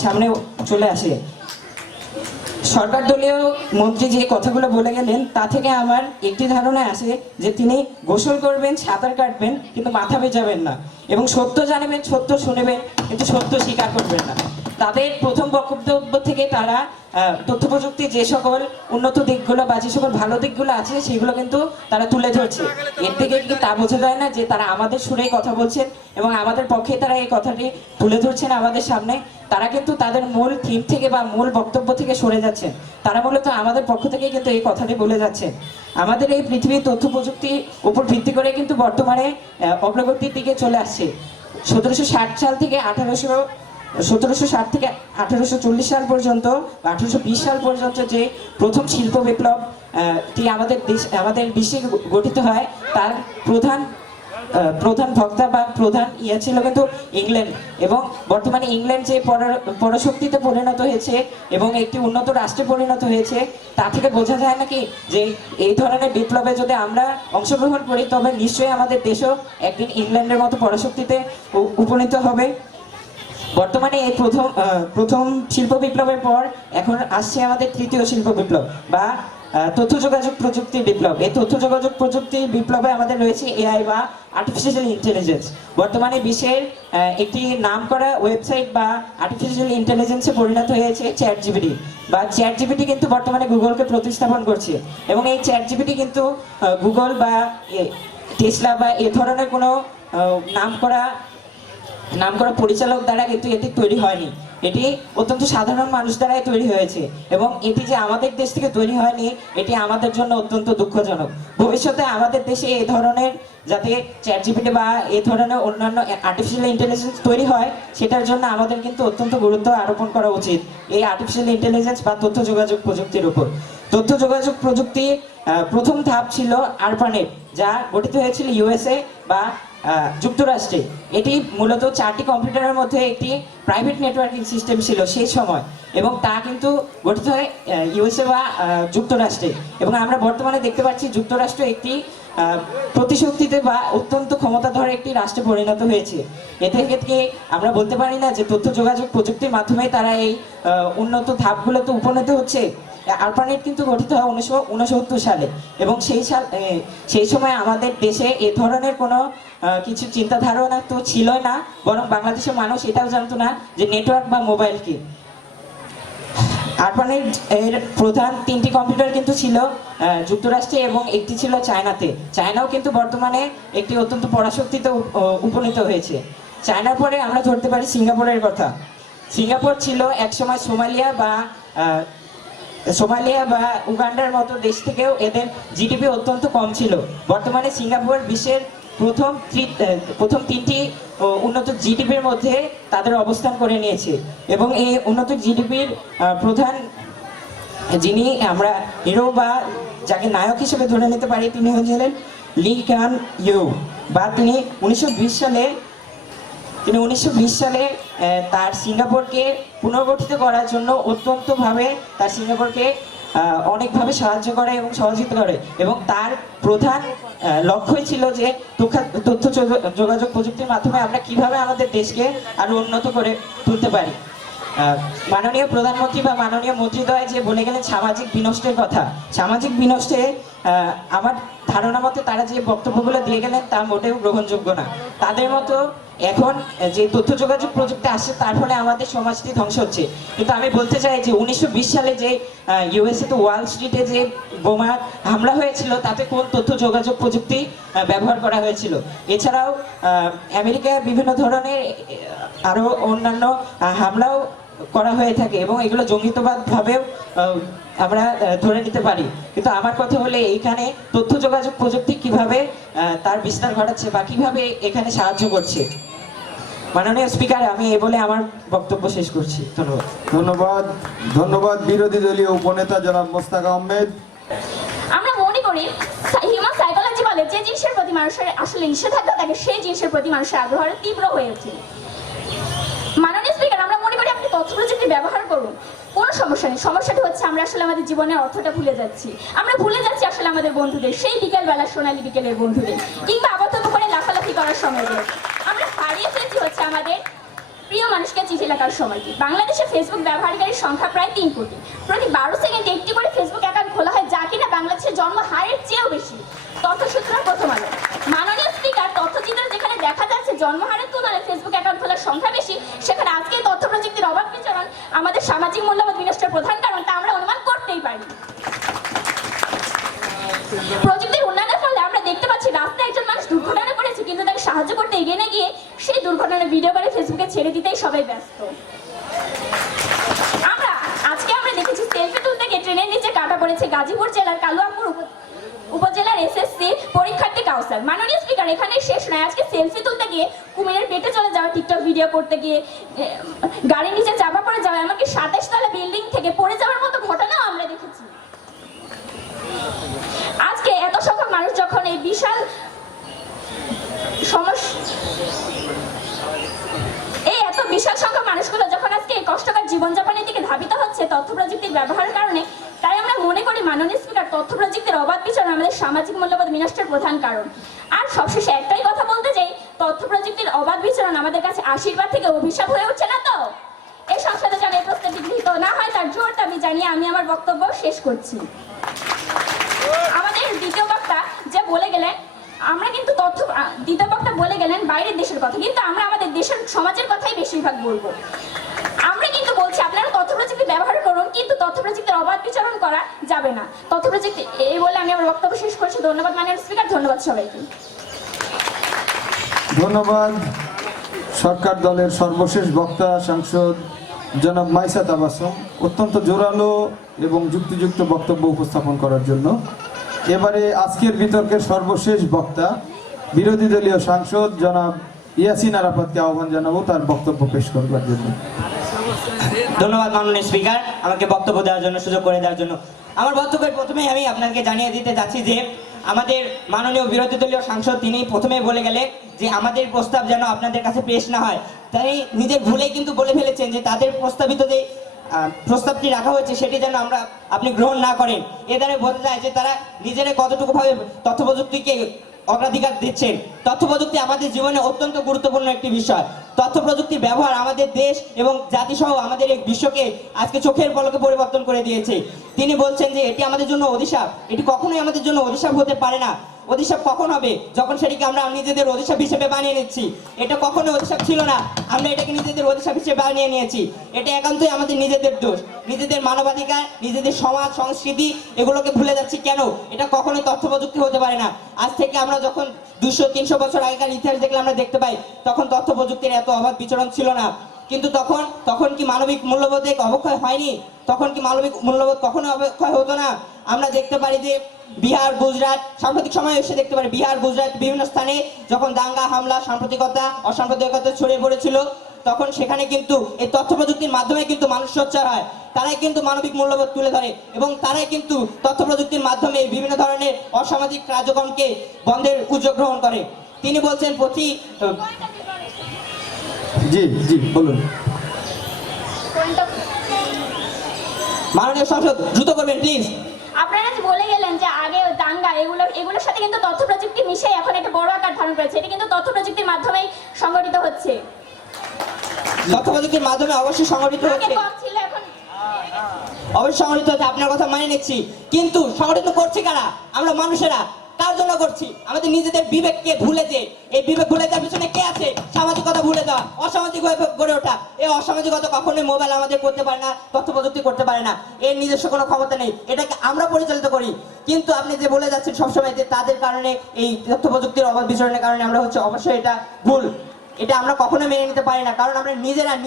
সামনে চলে আসে। সরকার দলীয় মন্ত্রী যে কথাগুলো বলে গেলেন তা থেকে আমার একটি ধারণা আসে যে তিনি গোসল করবেন, সাঁতার কাটবেন, কিন্তু মাথা ভেজাবেন না, এবং সত্য জানবেন, সত্য শুনবেন, কিন্তু সত্য স্বীকার করবেন না। তাদের প্রথম বক্তব্য থেকে তারা তথ্য প্রযুক্তির যে সকল উন্নত দিকগুলো বা যে সকল ভালো দিকগুলো আছে সেগুলো কিন্তু তারা তুলে ধরছে। এর থেকে কি তা বোঝা যায় না যে তারা আমাদের সুরেই কথা বলছেন এবং আমাদের পক্ষে তারা এই কথাটি তুলে ধরছেন আমাদের সামনে? তারা কিন্তু তাদের মূল থিম থেকে বা মূল বক্তব্য থেকে সরে যাচ্ছেন। তারা মূলত আমাদের পক্ষ থেকে কিন্তু এই কথাটি বলে যাচ্ছেন। আমাদের এই পৃথিবীর তথ্য প্রযুক্তির উপর ভিত্তি করে কিন্তু বর্তমানে অগ্রগতির দিকে চলে আসছে। 1760 সাল থেকে 1760 থেকে 1840 সাল পর্যন্ত, 1820 সাল পর্যন্ত যে প্রথম শিল্প বিপ্লবটি আমাদের বিশ্বে গঠিত হয়, তার প্রধান বক্তা বা প্রধান ছিল কিন্তু ইংল্যান্ড। এবং বর্তমানে ইংল্যান্ড যে পরাশক্তিতে পরিণত হয়েছে এবং একটি উন্নত রাষ্ট্রে পরিণত হয়েছে, তা থেকে বোঝা যায় নাকি যে এই ধরনের বিপ্লবে যদি আমরা অংশগ্রহণ করি তবে নিশ্চয়ই আমাদের দেশও একদিন ইংল্যান্ডের মতো পরাশক্তিতে উপনীত হবে। বর্তমানে এই প্রথম শিল্প বিপ্লবের পর এখন আসছে আমাদের তৃতীয় শিল্প বিপ্লব বা তথ্য যোগাযোগ প্রযুক্তির বিপ্লব। এই তথ্য যোগাযোগ প্রযুক্তির বিপ্লবে আমাদের রয়েছে এআই বা আর্টিফিশিয়াল ইন্টেলিজেন্স। বর্তমানে বিশ্বের একটি নামকরা ওয়েবসাইট বা আর্টিফিশিয়াল ইন্টেলিজেন্সে পরিণত হয়েছে চ্যাট জিপিটি বা চ্যাট জিপিটি কিন্তু বর্তমানে গুগলকে প্রতিস্থাপন করছে। এবং এই চ্যাট জিপিটি কিন্তু গুগল বা টেসলা বা এ ধরনের কোনো নামকরা পরিচালক দ্বারা কিন্তু এটি তৈরি হয়নি। এটি অত্যন্ত সাধারণ মানুষ দ্বারাই তৈরি হয়েছে এবং এটি যে আমাদের দেশ থেকে তৈরি হয়নি, এটি আমাদের জন্য অত্যন্ত দুঃখজনক। ভবিষ্যতে আমাদের দেশে এই ধরনের যাতে চ্যাট জিপিটি বা এই ধরনের অন্যান্য আর্টিফিশিয়াল ইন্টেলিজেন্স তৈরি হয়, সেটার জন্য আমাদের কিন্তু অত্যন্ত গুরুত্ব আরোপণ করা উচিত এই আর্টিফিশিয়াল ইন্টেলিজেন্স বা তথ্য যোগাযোগ প্রযুক্তির উপর। তথ্য যোগাযোগ প্রযুক্তি প্রথম ধাপ ছিল আরপানেট, যা গঠিত হয়েছিল ইউএসএ বা যুক্তরাষ্ট্রে। এটি মূলত 4টি কম্পিউটারের মধ্যে একটি প্রাইভেট নেটওয়ার্কিং সিস্টেম ছিল সেই সময়, এবং তা কিন্তু গঠিত হয় ইউএসএ বা যুক্তরাষ্ট্রে। এবং আমরা বর্তমানে দেখতে পাচ্ছি যুক্তরাষ্ট্র একটি প্রতিশক্তিতে বা অত্যন্ত ক্ষমতাধর একটি রাষ্ট্রে পরিণত হয়েছে। এ থেকে আমরা বলতে পারি না যে তথ্য যোগাযোগ প্রযুক্তির মাধ্যমে তারা এই উন্নত ধাপগুলোতে উপনীত হচ্ছে। আরপানেট কিন্তু গঠিত হয় 1969 সালে, এবং সেই সময় আমাদের দেশে এ ধরনের কোনো কিছু চিন্তা ধারণা তো ছিল না, বরং বাংলাদেশের মানুষ এটাও জানতো না যে নেটওয়ার্ক বা মোবাইল কি। আরপানেট এর প্রধান 3টি কম্পিউটার কিন্তু ছিল যুক্তরাষ্ট্রে এবং একটি ছিল চায়নাতে। চায়নাও কিন্তু বর্তমানে একটি অত্যন্ত পরাশক্তিতে উপনীত হয়েছে। চায়নার পরে আমরা ধরতে পারি সিঙ্গাপুরের কথা। সিঙ্গাপুর ছিল একসময় সোমালিয়া বা উগান্ডার মতো দেশ থেকেও এদের জিডিপি অত্যন্ত কম ছিল। বর্তমানে সিঙ্গাপুর বিশ্বের প্রথম 3টি উন্নত জিডিপির মধ্যে তাদের অবস্থান করে নিয়েছে এবং এই উন্নত জিডিপির প্রধান যিনি আমরা হিরো বা যাকে নায়ক হিসেবে ধরে নিতে পারি তিনি হচ্ছিলেন লি কুয়ান ইউ, বা তিনি 1920 সালে তার সিঙ্গাপুরকে পুনর্গঠিত করার জন্য অত্যন্তভাবে তার সিঙ্গাপুরকে অনেকভাবে সাহায্য করে এবং সহযোগিতা করে এবং তার প্রধান লক্ষ্যই ছিল যে তথ্য যোগাযোগ প্রযুক্তির মাধ্যমে আমরা কিভাবে আমাদের দেশকে আরো উন্নত করে তুলতে পারি। মাননীয় প্রধানমন্ত্রী বা মাননীয় মন্ত্রীদ্বয় যে বলে গেলেন সামাজিক বিনষ্টের কথা, সামাজিক বিনষ্টে আমার ধারণা মতে তারা যে বক্তব্যগুলো দিয়ে গেলেন তা মোটেও গ্রহণযোগ্য না। তাদের মতো এখন যে তথ্য যোগাযোগ প্রযুক্তি আসছে তার ফলে আমাদের সমাজটি ধ্বংস হচ্ছে, কিন্তু আমি বলতে চাই যে 1920 সালে যে ইউএসএ তে ওয়াল স্ট্রিটে যে বোমা হামলা হয়েছিল তাতে কোন তথ্য যোগাযোগ প্রযুক্তি ব্যবহার করা হয়েছিল? এছাড়াও আমেরিকায় বিভিন্ন ধরনের আরো অন্যান্য হামলাও করা হয়ে থাকে এবং এগুলো জঙ্গিতবাদ ভাবেও আমরা ধরে নিতে পারি। কিন্তু আমার কথা হলে এইখানে তথ্য যোগাযোগ প্রযুক্তি কিভাবে তার বিস্তার ঘটাচ্ছে বা কিভাবে এখানে সাহায্য করছে। মাননীয় স্পিকার, আমি এই বলে আমার বক্তব্য শেষ করছি। ধন্যবাদ। ধন্যবাদ বিরোধী দলীয় উপনেতা জনাব মোস্তাক আহমেদ। আমরা মনে করি হিউম্যান সাইকোলজি বলে যে জিনিসের প্রতি মানুষের আসলে নিষেধাজ্ঞা থাকে সেই জিনিসের প্রতি মানুষের আগ্রহ তীব্র হয়ে ওঠে। মাননীয় স্পিকার, আমরা মনে করি আপনি তথ্য প্রযুক্তি ব্যবহার করুন, কোনো সমস্যা নেই। সমস্যাটা হচ্ছে আমরা আসলে আমাদের জীবনের অর্থটা ভুলে যাচ্ছি। আমরা ভুলে যাচ্ছি আসলে আমাদের বন্ধুদের, সেই বিকেলবেলা সোনালী বিকেলের বন্ধুদের, কিংবা আবদ্ধ করে লাফালাফি করার সময়দের। আমরা হারিয়ে ফেলছি হচ্ছে আমাদের প্রিয় মানুষকে চিঠি লেখার সময়টি। বাংলাদেশে ফেসবুক ব্যবহারকারীর সংখ্যা প্রায় 3 কোটি। প্রতি 12 সেকেন্ডে একটি করে ফেসবুক অ্যাকাউন্ট খোলা হয়, যা কিনা বাংলাদেশের জন্ম হারের চেয়েও বেশি। তথ্যসূত্র প্রথম আলো। মাননীয় স্পিকার, তথ্যচিত্র যেখানে দেখা যাচ্ছে জন্মহারের তুলনায় ফেসবুক অ্যাকাউন্ট খোলার সংখ্যা বেশি, সেখানে আজকে তথ্য প্রযুক্তির অবাধ বিচরণ আমাদের সামাজিক মূল্যবোধ বিনষ্টের প্রধান কারণ তা আমরা অনুমান করতেই পারি। প্রযুক্তির উন্নয়নের ফলে আমরা দেখতে পাচ্ছি রাস্তায় একজন মানুষ দুর্ঘটনা করেছে, কিন্তু তাকে সাহায্য করতে এগিয়ে না গিয়ে সেই দুর্ঘটনার ভিডিও করে ফেসবুকে ছেড়ে দিতেই সবাই ব্যস্ত। আমরা দেখেছি সেলফি তুলতে গিয়ে ট্রেনের নিচে কাটা পড়েছে গাজীপুর জেলার কালুয়াপুর উপজেলার এসএসসি পরীক্ষার্থী কাউসার। মাননীয় স্পিকার, এখানে শেষ নয়। আজকে সেলফি তুলতে গিয়ে কুমিরের পেটে চলে যাওয়া, টিকটক ভিডিও করতে গিয়ে গাড়ির নিচে চাপা পড়ে যাওয়া, এমনকি 27 তলা বিল্ডিং থেকে পড়ে যাওয়ার মতো ঘটনাও আমরা দেখেছি। আজকে এত সংখ্যক মানুষ যখন এই বিশাল বিশাল সংখ্যক মানুষগুলো যখন আজকে এই কষ্টকর জীবনযাপনের দিকে ধাবিত হচ্ছে তথ্য প্রযুক্তির ব্যবহারের কারণে, তাই আমরা মনে করি মাননীয় স্পিকার, তথ্য প্রযুক্তির অবাধ বিচরণ আমাদের সামাজিক মূল্যবোধ বিনষ্টের প্রধান কারণ। আর সবশেষে একটাই কথা বলতে চাই, তথ্য প্রযুক্তির অবাধ বিচরণ আমাদের কাছে আশীর্বাদ থেকে অভিশাপ হয়ে উঠছে না তো? এই সংসদে যেন এই প্রস্তাবটি গৃহীত না হয় তার জোর দাবি জানিয়ে আমি আমার বক্তব্য শেষ করছি। আমাদের দ্বিতীয় বক্তা যে বলে গেলেন, আমরা কিন্তু দ্বিতীয় বক্তা বলে গেলেন বাইরের দেশের কথা, কিন্তু আমরা আমাদের দেশের সমাজের কথাই বেশিরভাগ বলবো। আমরা কিন্তু বলছি আপনারা তথ্য প্রযুক্তি ব্যবহার করুন, কিন্তু তথ্য প্রযুক্তির অবাধ বিচরণ করা যাবে না। তথ্য প্রযুক্তি এই বলে আমি আমার বক্তব্য শেষ করছি। ধন্যবাদ মাননীয় স্পিকার, ধন্যবাদ সবাইকে। ধন্যবাদ সরকার দলের সর্বশেষ বক্তা সাংসদ জনাব মাইসা তাবাসসুম অত্যন্ত জোরালো এবং যুক্তিযুক্ত বক্তব্য উপস্থাপন করার জন্য। এবারে আজকের বিতর্কের সর্বশেষ বক্তা বিরোধী দলীয় সাংসদ জনাব ইয়াসিন আরাফাতকে আহ্বান জানাবো তার বক্তব্য পেশ করবার জন্য। ধন্যবাদ মাননীয় স্পিকার, আমাকে বক্তব্য দেওয়ার জন্য, সুযোগ করে দেওয়ার জন্য। আমার বক্তব্যের প্রথমেই আমি আপনাকে জানিয়ে দিতে যাচ্ছি যে আমাদের মাননীয় বিরোধী দলীয় সাংসদ তিনি প্রথমেই বলে গেলে যে আমাদের প্রস্তাব যেন আপনাদের কাছে পেশ না হয়। তাই নিজের ভুলেই কিন্তু বলে ফেলেছেন যে তাদের প্রস্তাবিত যে প্রস্তাবটি রাখা হয়েছে সেটি যেন আপনি গ্রহণ না করেন। এ দ্বারা বোঝা যায় যে তারা নিজেরা কতটুকু ভাবে তথ্য প্রযুক্তিকে অগ্রাধিকার দিচ্ছেন। তথ্য প্রযুক্তি আমাদের জীবনে অত্যন্ত গুরুত্বপূর্ণ একটি বিষয়। তথ্য প্রযুক্তির ব্যবহার আমাদের দেশ এবং জাতিসহ আমাদের এই বিশ্বকে আজকে চোখের পলকে পরিবর্তন করে দিয়েছে। তিনি বলছেন যে এটি আমাদের জন্য অভিশাপ, এটি কখনোই আমাদের জন্য অভিশাপ হতে পারে না। অধিশাপ কখন হবে? যখন সেটিকে আমরা নিজেদের অধিশাপ হিসেবে বানিয়ে নিচ্ছি। এটা কখনো অধিশাপ ছিল না, আমরা এটাকে নিজেদের অধিশাপ হিসেবে বানিয়ে নিয়েছি। এটা একান্তই আমাদের নিজেদের দোষ। নিজেদের মানবাধিকার, নিজেদের সমাজ সংস্কৃতি এগুলোকে ভুলে যাচ্ছি কেন? এটা কখনোই তথ্য প্রযুক্তি হতে পারে না। আজ থেকে আমরা যখন 200-300 বছর আগেকার ইতিহাস দেখলে আমরা দেখতে পাই তখন তথ্য প্রযুক্তির এত অবাধ বিচরণ ছিল না। কিন্তু তখন কি মানবিক মূল্যবোধের অবক্ষয় হয়নি? তখন কি মানবিক মূল্যবোধ কখনো অবক্ষয় হতো না? আমরা দেখতে পারি যে বিহার, গুজরাট, সাম্প্রতিক সময় এসে দেখতে পারি বিহার, গুজরাট বিভিন্ন স্থানে যখন দাঙ্গা, হামলা, অসাম্প্রদায়িকতা ছড়িয়ে পড়েছিল, তখন সেখানে কিন্তু এই তথ্য প্রযুক্তির মাধ্যমে কিন্তু মানুষ সোচ্চার হয়। তারাই কিন্তু মানবিক মূল্যবোধ তুলে ধরে এবং তারাই কিন্তু তথ্য প্রযুক্তির মাধ্যমে বিভিন্ন ধরনের অসামাজিক কার্যক্রমকে বন্ধের উদ্যোগ গ্রহণ করে। তিনি বলছেন জি জি বলুন। মাননীয় সংসদ দ্রুত করবেন প্লিজ। আপনারা যে বলে গেলেন যে আগে দাঙ্গা এগুলোর সাথে কিন্তু তথ্য প্রযুক্তি মিশে এখন একটা বড় আকার ধারণ করেছে। এটা কিন্তু তথ্য প্রযুক্তির মাধ্যমেই সংগঠিত হচ্ছে। তথ্য প্রযুক্তির মাধ্যমে অবশ্যই সংগঠিত আগে হচ্ছে, কম ছিল, এখন অবশ্যই সংগঠিত হচ্ছে, আপনার কথা মানে নিচ্ছি। কিন্তু সংগঠিত করছে কারা? আমরা মানুষেরা। কার জন্য করছি? আমাদের নিজেদের বিবেককে ভুলে যে, এই বিবেক ভুলে যাওয়ার পিছনে কে আছে? সামাজিকতা ভুলে যাওয়া, অসামাজিক হয়ে গড়ে ওঠা। এই অসামাজিকতা কখনোই মোবাইল আমাদের করতে পারে না, তথ্য প্রযুক্তি করতে পারে না। এর নিজস্ব কোনো ক্ষমতা নেই, এটাকে আমরা পরিচালিত করি। কিন্তু আপনি যে বলে যাচ্ছেন সবসময় যে তাদের কারণে, এই তথ্য প্রযুক্তির অবাধ বিচরণের কারণে আমরা হচ্ছে, অবশ্যই এটা ভুল। এটা আমরা কখনো মেনে নিতে পারি না, কারণ আমরা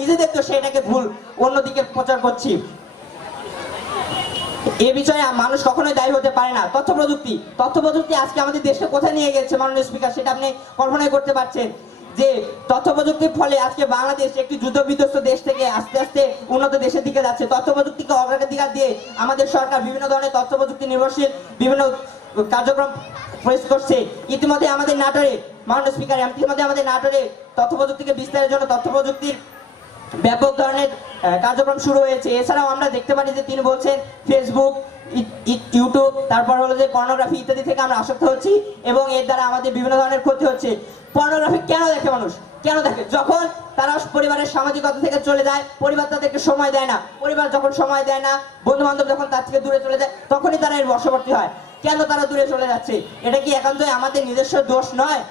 নিজেদের তো সেটাকে ভুল অন্যদিকে প্রচার করছি। এ বিষয়ে মানুষ কখনোই দায়ী হতে পারে না। তথ্য প্রযুক্তি আজকে আমাদের দেশকে কোথায় নিয়ে গেছে মাননীয় স্পিকার, সেটা আপনি কল্পনাই করতে পারছেন যে তথ্য প্রযুক্তির ফলে আজকে বাংলাদেশ একটি যুদ্ধ বিধ্বস্ত দেশ থেকে আস্তে আস্তে উন্নত দেশের দিকে যাচ্ছে। তথ্য প্রযুক্তিকে অগ্রাধিকার দিয়ে আমাদের সরকার বিভিন্ন ধরনের তথ্য প্রযুক্তি নির্ভরশীল বিভিন্ন কার্যক্রম প্রয়োগ করছে। ইতিমধ্যে আমাদের নাটোরে, মাননীয় স্পিকার, আমাদের নাটোরে তথ্য প্রযুক্তিকে বিস্তারের জন্য তথ্য প্রযুক্তির ব্যাপক ধরনের কার্যক্রম শুরু হয়েছে। এছাড়াও আমরা দেখতে পারি যে তিনি বলছেন ফেসবুক, ইউটিউব, তারপর হলো যে পর্নোগ্রাফি ইত্যাদি থেকে আমরা আসক্ত হচ্ছি এবং এর দ্বারা আমাদের বিভিন্ন ধরনের ক্ষতি হচ্ছে। পর্নোগ্রাফি কেন দেখে মানুষ? কেন দেখে? যখন তারা পরিবারের সামাজিকতা থেকে চলে যায়, পরিবার তাদেরকে সময় দেয় না। পরিবার যখন সময় দেয় না, বন্ধু বান্ধব যখন তার থেকে দূরে চলে যায়, তখনই তারা এর বশবর্তী হয়। কেন তারা দূরে চলে যাচ্ছে? এটা কি একান্তই আমাদের নিজস্ব দোষ নয়?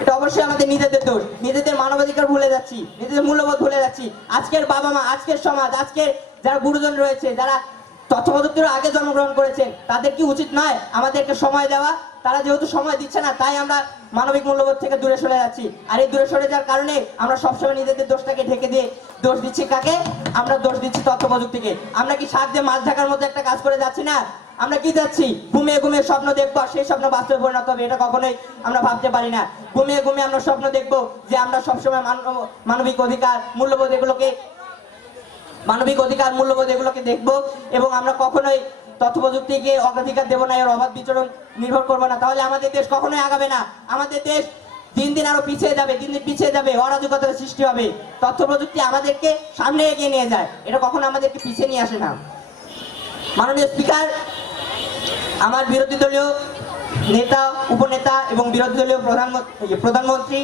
এটা অবশ্যই আমাদের নিজেদের দোষ। নিজেদের মানবাধিকার ভুলে যাচ্ছি, নিজেদের মূল্যবোধ ভুলে যাচ্ছি। আজকের বাবা মা, আজকের সমাজ, আজকের যারা গুরুজন রয়েছে, যারা তথ্য প্রযুক্তির আগে জন্মগ্রহণ করেছেন, তাদের কি উচিত নয় আমাদেরকে সময় দেওয়া? তারা যেহেতু সময় দিচ্ছে না, তাই আমরা মানবিক মূল্যবোধ থেকে দূরে সরে যাচ্ছি। আর এই দূরে সরে যাওয়ার কারণে আমরা সবসময় নিজেদের দোষটাকে ঢেকে দিয়ে দোষ দিচ্ছি কাকে? আমরা দোষ দিচ্ছি তথ্য প্রযুক্তিকে। আমরা কি শাক দিয়ে মাছ ঢাকার মধ্যে একটা কাজ করে যাচ্ছি না? আমরা কি যাচ্ছি ঘুমিয়ে ঘুমিয়ে স্বপ্ন দেখবো আর সেই স্বপ্ন বাস্তবে পরিণত হবে, এটা কখনোই আমরা ভাবতে পারি না। ঘুমিয়ে ঘুমিয়ে আমরা স্বপ্ন দেখবো যে আমরা সবসময় মানবিক অধিকার, মূল্যবোধ এগুলোকে দেখবো এবং আমরা কখনোই তথ্য প্রযুক্তিকে অগ্রাধিকার দেবো না, এর অবাধ বিচরণ নির্ভর করবো না। তাহলে আমাদের দেশ কখনোই আগাবে না। আমাদের দেশ দিন দিন আরো পিছিয়ে যাবে, অরাজকতার সৃষ্টি হবে। তথ্য প্রযুক্তি আমাদেরকে সামনে এগিয়ে নিয়ে যায়, এটা কখনো আমাদেরকে পিছিয়ে নিয়ে আসে না। মাননীয় স্পিকার, আমার বিরোধী দলীয় নেতা, উপনেতা এবং বিরোধী দলীয় প্রধানমন্ত্রী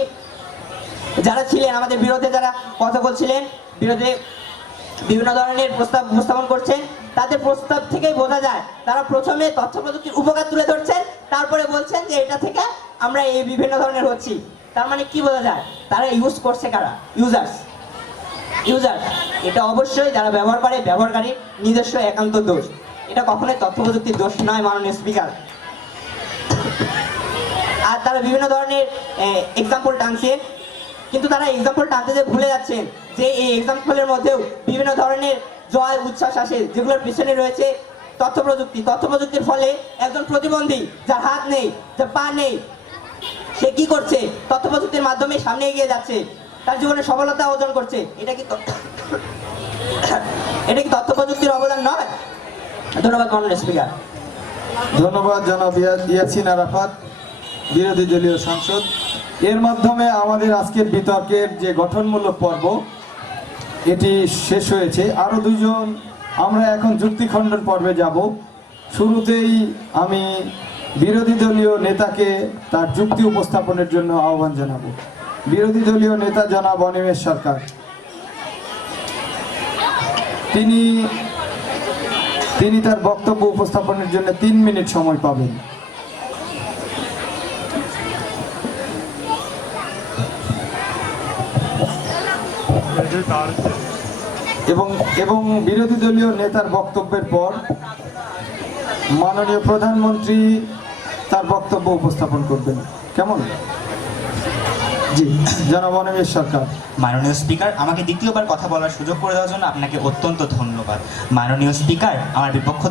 যারা ছিলেন, আমাদের বিরোধে যারা কথা বলছিলেন, বিরোধে বিভিন্ন ধরনের প্রস্তাব উপস্থাপন করছেন, তাদের প্রস্তাব থেকেই বোঝা যায় তারা প্রথমে তথ্য প্রযুক্তির উপকার তুলে ধরছেন, তারপরে বলছেন যে এটা থেকে আমরা এই বিভিন্ন ধরনের হচ্ছি। তার মানে কি বোঝা যায়? তারা ইউজ করছে কারা? ইউজার। এটা অবশ্যই যারা ব্যবহার করে, ব্যবহারকারীর নিজস্ব একান্ত দোষ। এটা কখনোই তথ্য প্রযুক্তির দোষ নয় মাননীয় স্পিকার। আর তারা বিভিন্ন ধরনের এক্সাম্পল টানছেন, কিন্তু তারা এক্সাম্পল টানতে যে ভুলে যাচ্ছেন যে এই এক্সাম্পলের মধ্যেও বিভিন্ন ধরনের জয় উচ্ছ্বাস আসে, যেগুলোর পিছনে রয়েছে তথ্য প্রযুক্তির ফলে একজন প্রতিবন্ধী, যার হাত নেই, যার পা নেই, সে কি করছে? তথ্য প্রযুক্তির মাধ্যমে সামনে এগিয়ে যাচ্ছে, তার জীবনে সফলতা অর্জন করছে। এটা কি তথ্য প্রযুক্তির অবদান নয়? ধন্যবাদ মাননীয় স্পিকার। ধন্যবাদ জনাব ইয়াসিন আরাফাত, বিরোধী দলীয় সাংসদ। এর মাধ্যমে আমাদের আজকের বিতর্কের যে গঠনমূলক পর্ব এটি শেষ হয়েছে। আরও দুজন আমরা এখন যুক্তি খণ্ডন পর্বে যাব। শুরুতেই আমি বিরোধী দলীয় নেতাকে তার যুক্তি উপস্থাপনের জন্য আহ্বান জানাবো। বিরোধী দলীয় নেতা জনাব অনিমেষ সরকার, তিনি তার বক্তব্য উপস্থাপনের জন্য 3 মিনিট সময় পাবেন। এবং বিরোধী দলীয় নেতার বক্তব্যের পর মাননীয় প্রধানমন্ত্রী তার বক্তব্য উপস্থাপন করবেন। কেমন? জি, জনাব অনিমেষ সরকার। মাননীয় স্পিকার, আমাকে দ্বিতীয়বার কথা বলার সুযোগ করে দেওয়ার জন্য আপনাকে অত্যন্ত ধন্যবাদ। মাননীয় স্পিকার, আমার বিপক্ষ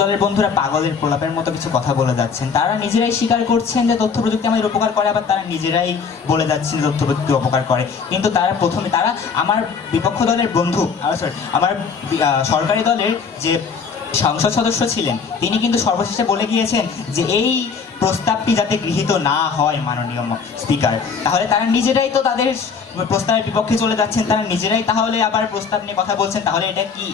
দলের বন্ধুরা পাগলের প্রলাপের মতো কিছু কথা বলে যাচ্ছেন। তারা নিজেরাই স্বীকার করছেন যে তথ্য প্রযুক্তি আমাদের উপকার করে, আবার তারা নিজেরাই বলে যাচ্ছেন তথ্য প্রযুক্তি উপকার করে। কিন্তু তারা আমার বিপক্ষ দলের বন্ধু, আমার সরকারি দলের যে সংসদ সদস্য ছিলেন, তিনি কিন্তু সর্বশেষে বলে গিয়েছেন যে এই প্রস্তাবটি যাতে গৃহীত না হয় মাননীয় স্পিকার। তাহলে তারা নিজেরাই তো তাদের প্রস্তাবের বিপক্ষে চলে যাচ্ছেন, তারা নিজেরাই তাহলে আবার প্রস্তাব নিয়ে কথা বলছেন। তাহলে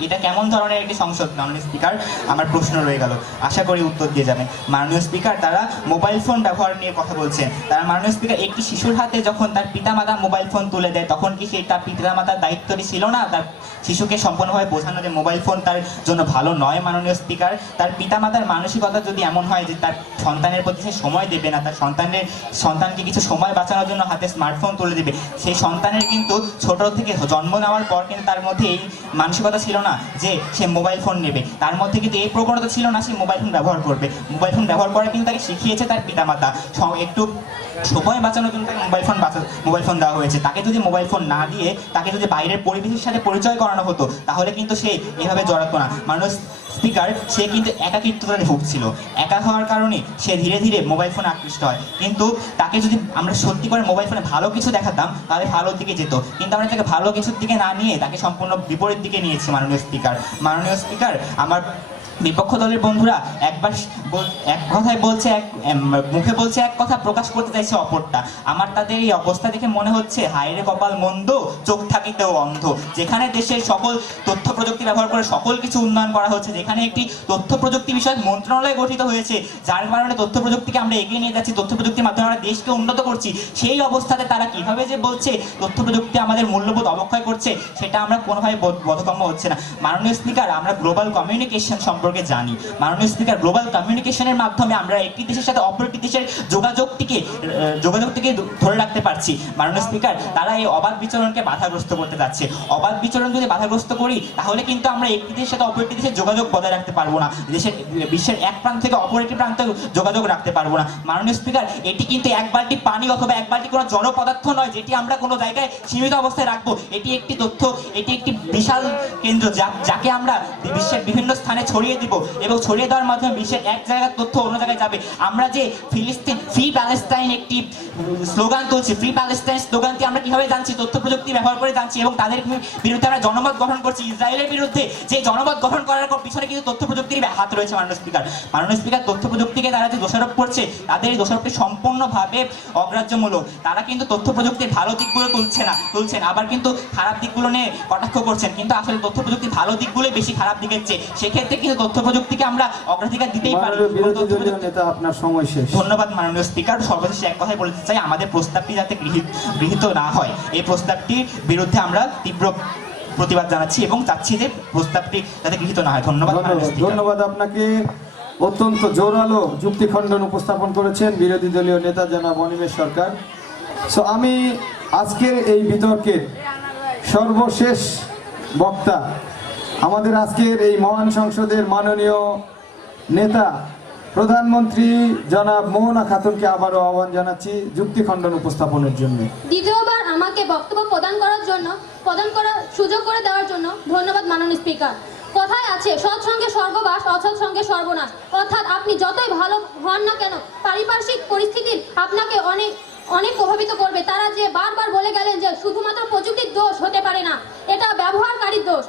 এটা কেমন ধরনের একটি সংসদ মাননীয় স্পিকার? আমার প্রশ্ন রয়ে গেল, আশা করি উত্তর দিয়ে যাবেন। মাননীয় স্পিকার, তারা মোবাইল ফোন ব্যবহার নিয়ে কথা বলছেন। তারা মাননীয় স্পিকার, একটি শিশুর হাতে যখন তার পিতামাতা মোবাইল ফোন তুলে দেয়, তখন কি সেই তার পিতামাতার দায়িত্বটি ছিল না তার শিশুকে সম্পূর্ণভাবে বোঝানো যে মোবাইল ফোন তার জন্য ভালো নয়? মাননীয় স্পিকার, তার পিতামাতার মানসিকতা যদি এমন হয় যে তার সন্তানের প্রতি সে সময় দেবে না, তার সন্তানকে কিছু সময় বাঁচানোর জন্য হাতে স্মার্টফোন তুলে দেবে, সেই সন্তানের কিন্তু ছোট থেকে জন্ম নেওয়ার পর কিন্তু তার মধ্যে এই মানসিকতা ছিল না যে সে মোবাইল ফোন নেবে, তার মধ্যে কিন্তু এই প্রবণতা ছিল না সে মোবাইল ফোন ব্যবহার করবে। মোবাইল ফোন ব্যবহার করা কিন্তু তাকে শিখিয়েছে তার পিতামাতা। একটু সময় বাঁচানোর জন্য তাকে মোবাইল ফোন দেওয়া হয়েছে। তাকে যদি মোবাইল ফোন না দিয়ে তাকে যদি বাইরের পরিবেশের সাথে পরিচয় করানো হতো, তাহলে কিন্তু সে এভাবে জড়াতো না। মাননীয় স্পিকার, সে কিন্তু একাকিত্বতায় ভুগছিল। একা হওয়ার কারণে সে ধীরে ধীরে মোবাইল ফোনে আকৃষ্ট হয়। কিন্তু তাকে যদি আমরা সত্যি করে মোবাইল ফোনে ভালো কিছু দেখাতাম, তাহলে ভালোর দিকে যেত। কিন্তু আমরা তাকে ভালো কিছুর দিকে না নিয়ে তাকে সম্পূর্ণ বিপরীত দিকে নিয়েছি মাননীয় স্পিকার। মাননীয় স্পিকার, আমার বিপক্ষ দলের বন্ধুরা এক কথায় বলছে, মুখে বলছে এক কথা, প্রকাশ করতে চাইছে অপরটা। আমার তাদের এই অবস্থা দেখে মনে হচ্ছে হায়রে কপাল মন্দ, চোখ থাকিতেও অন্ধ। যেখানে দেশের সকল তথ্য প্রযুক্তি ব্যবহার করে সকল কিছু উন্নয়ন করা হচ্ছে, যেখানে একটি তথ্য প্রযুক্তি বিষয়ক মন্ত্রণালয় গঠিত হয়েছে, যার কারণে তথ্য প্রযুক্তিকে আমরা এগিয়ে নিয়ে যাচ্ছি, তথ্য প্রযুক্তির মাধ্যমে আমরা দেশকে উন্নত করছি, সেই অবস্থাতে তারা কিভাবে যে বলছে তথ্য প্রযুক্তি আমাদের মূল্যবোধ অবক্ষয় করছে, সেটা আমরা কোনোভাবে বোধগম্য হচ্ছে না। মাননীয় স্পিকার, আমরা গ্লোবাল কমিউনিকেশন সম্পর্কে জানি। মাননীয় স্পিকার, গ্লোবাল কমিউনিকেশনের মাধ্যমে আমরা একটি দেশের সাথে অপর একটি দেশের যোগাযোগটিকে ধরে রাখতে পারছি। মাননীয় স্পিকার, তারা এই অবাধ বিচরণকে বাধাগ্রস্ত করতে যাচ্ছে। অবাধ বিচরণ যদি বাধাগ্রস্ত করি, তাহলে কিন্তু আমরা একটি দেশের সাথে অপর একটি দেশের যোগাযোগ বজায় রাখতে পারবো না, বিশ্বের এক প্রান্ত থেকে অপর একটি প্রান্তে যোগাযোগ রাখতে পারবো না। মাননীয় স্পিকার, এটি কিন্তু এক বালতি পানি অথবা এক বালতি কোনো জড় পদার্থ নয় যেটি আমরা কোনো জায়গায় সীমিত অবস্থায় রাখবো। এটি একটি এটি একটি বিশাল কেন্দ্র, যাকে আমরা বিশ্বের বিভিন্ন স্থানে ছড়িয়ে দিব, এবং ছড়িয়ে দেওয়ার মাধ্যমে বিশ্বের এক জায়গার তথ্য অন্য জায়গায় যাবে। আমরা যে ফিলিস্তিন ফ্রি প্যালেস্টাইন একটি স্লোগান তুলছি, ফ্রি প্যালেস্টাইন স্লোগানটি আমরা কিভাবে জানছি? তথ্য প্রযুক্তি ব্যবহার করে জানছি, এবং তাদের বিরুদ্ধে আমরা জনমত গঠন করছি। ইসরায়েলের বিরুদ্ধে যে জনমত গঠন করার পিছনে কিন্তু তথ্য প্রযুক্তির হাত রয়েছে। মাননীয় স্পিকার, তথ্য প্রযুক্তিকে তারা যে দোষারোপ করছে, তাদের এই দোষারোপটি সম্পূর্ণভাবে অগ্রাহ্যমূলক। তারা কিন্তু তথ্য প্রযুক্তির ভালো দিকগুলো তুলছেন, আবার কিন্তু খারাপ দিকগুলো নিয়ে কটাক্ষ করছেন। কিন্তু আসলে তথ্য প্রযুক্তির ভালো দিকগুলোই বেশি খারাপ দিকের চেয়ে। সেক্ষেত্রে কিন্তু তথ্য প্রযুক্তিকে আমরা অগ্রাধিকার দিতেই পারি। আপনার সময় শেষ। ধন্যবাদ মাননীয় স্পিকার। সর্বশেষে এক কথাই বলতে চাই, আমাদের প্রস্তাবটি যাতে গৃহীত না হয়, এই প্রস্তাবটির বিরুদ্ধে আমরা তীব্র প্রতিবাদ জানাচ্ছি এবং চাচ্ছি যে প্রস্তাবটি যাতে গৃহীত না হয়। ধন্যবাদ আপনাকে। অত্যন্ত জোরালো যুক্তি খণ্ডন উপস্থাপন করেছেন বিরোধী দলীয় নেতা জনাব অনিমেষ সরকার। আমি আজকের এই বিতর্কের সর্বশেষ বক্তা, আমাদের আজকের এই মহান সংসদের মাননীয় নেতা প্রধানমন্ত্রী জনাব মোহনা খাতুনকে আবারও আহ্বান জানাচ্ছি যুক্তি খণ্ডন উপস্থাপনের জন্য। দ্বিতীয়বার আমাকে বক্তব্য প্রদান করার সুযোগ করে দেওয়ার জন্য ধন্যবাদ মাননীয় স্পিকার। কথায় আছে, সৎসঙ্গে স্বর্গবাস, অসৎ সঙ্গে সর্বনাশ। অর্থাৎ আপনি যতই ভালো হন না কেন, পারিপার্শ্বিক পরিস্থিতি আপনাকে অনেক প্রভাবিত করবে। তারা যে বারবার বলে গেলেন যে শুধুমাত্র প্রযুক্তির দোষ হতে পারে না, এটা ব্যবহারকারীর দোষ।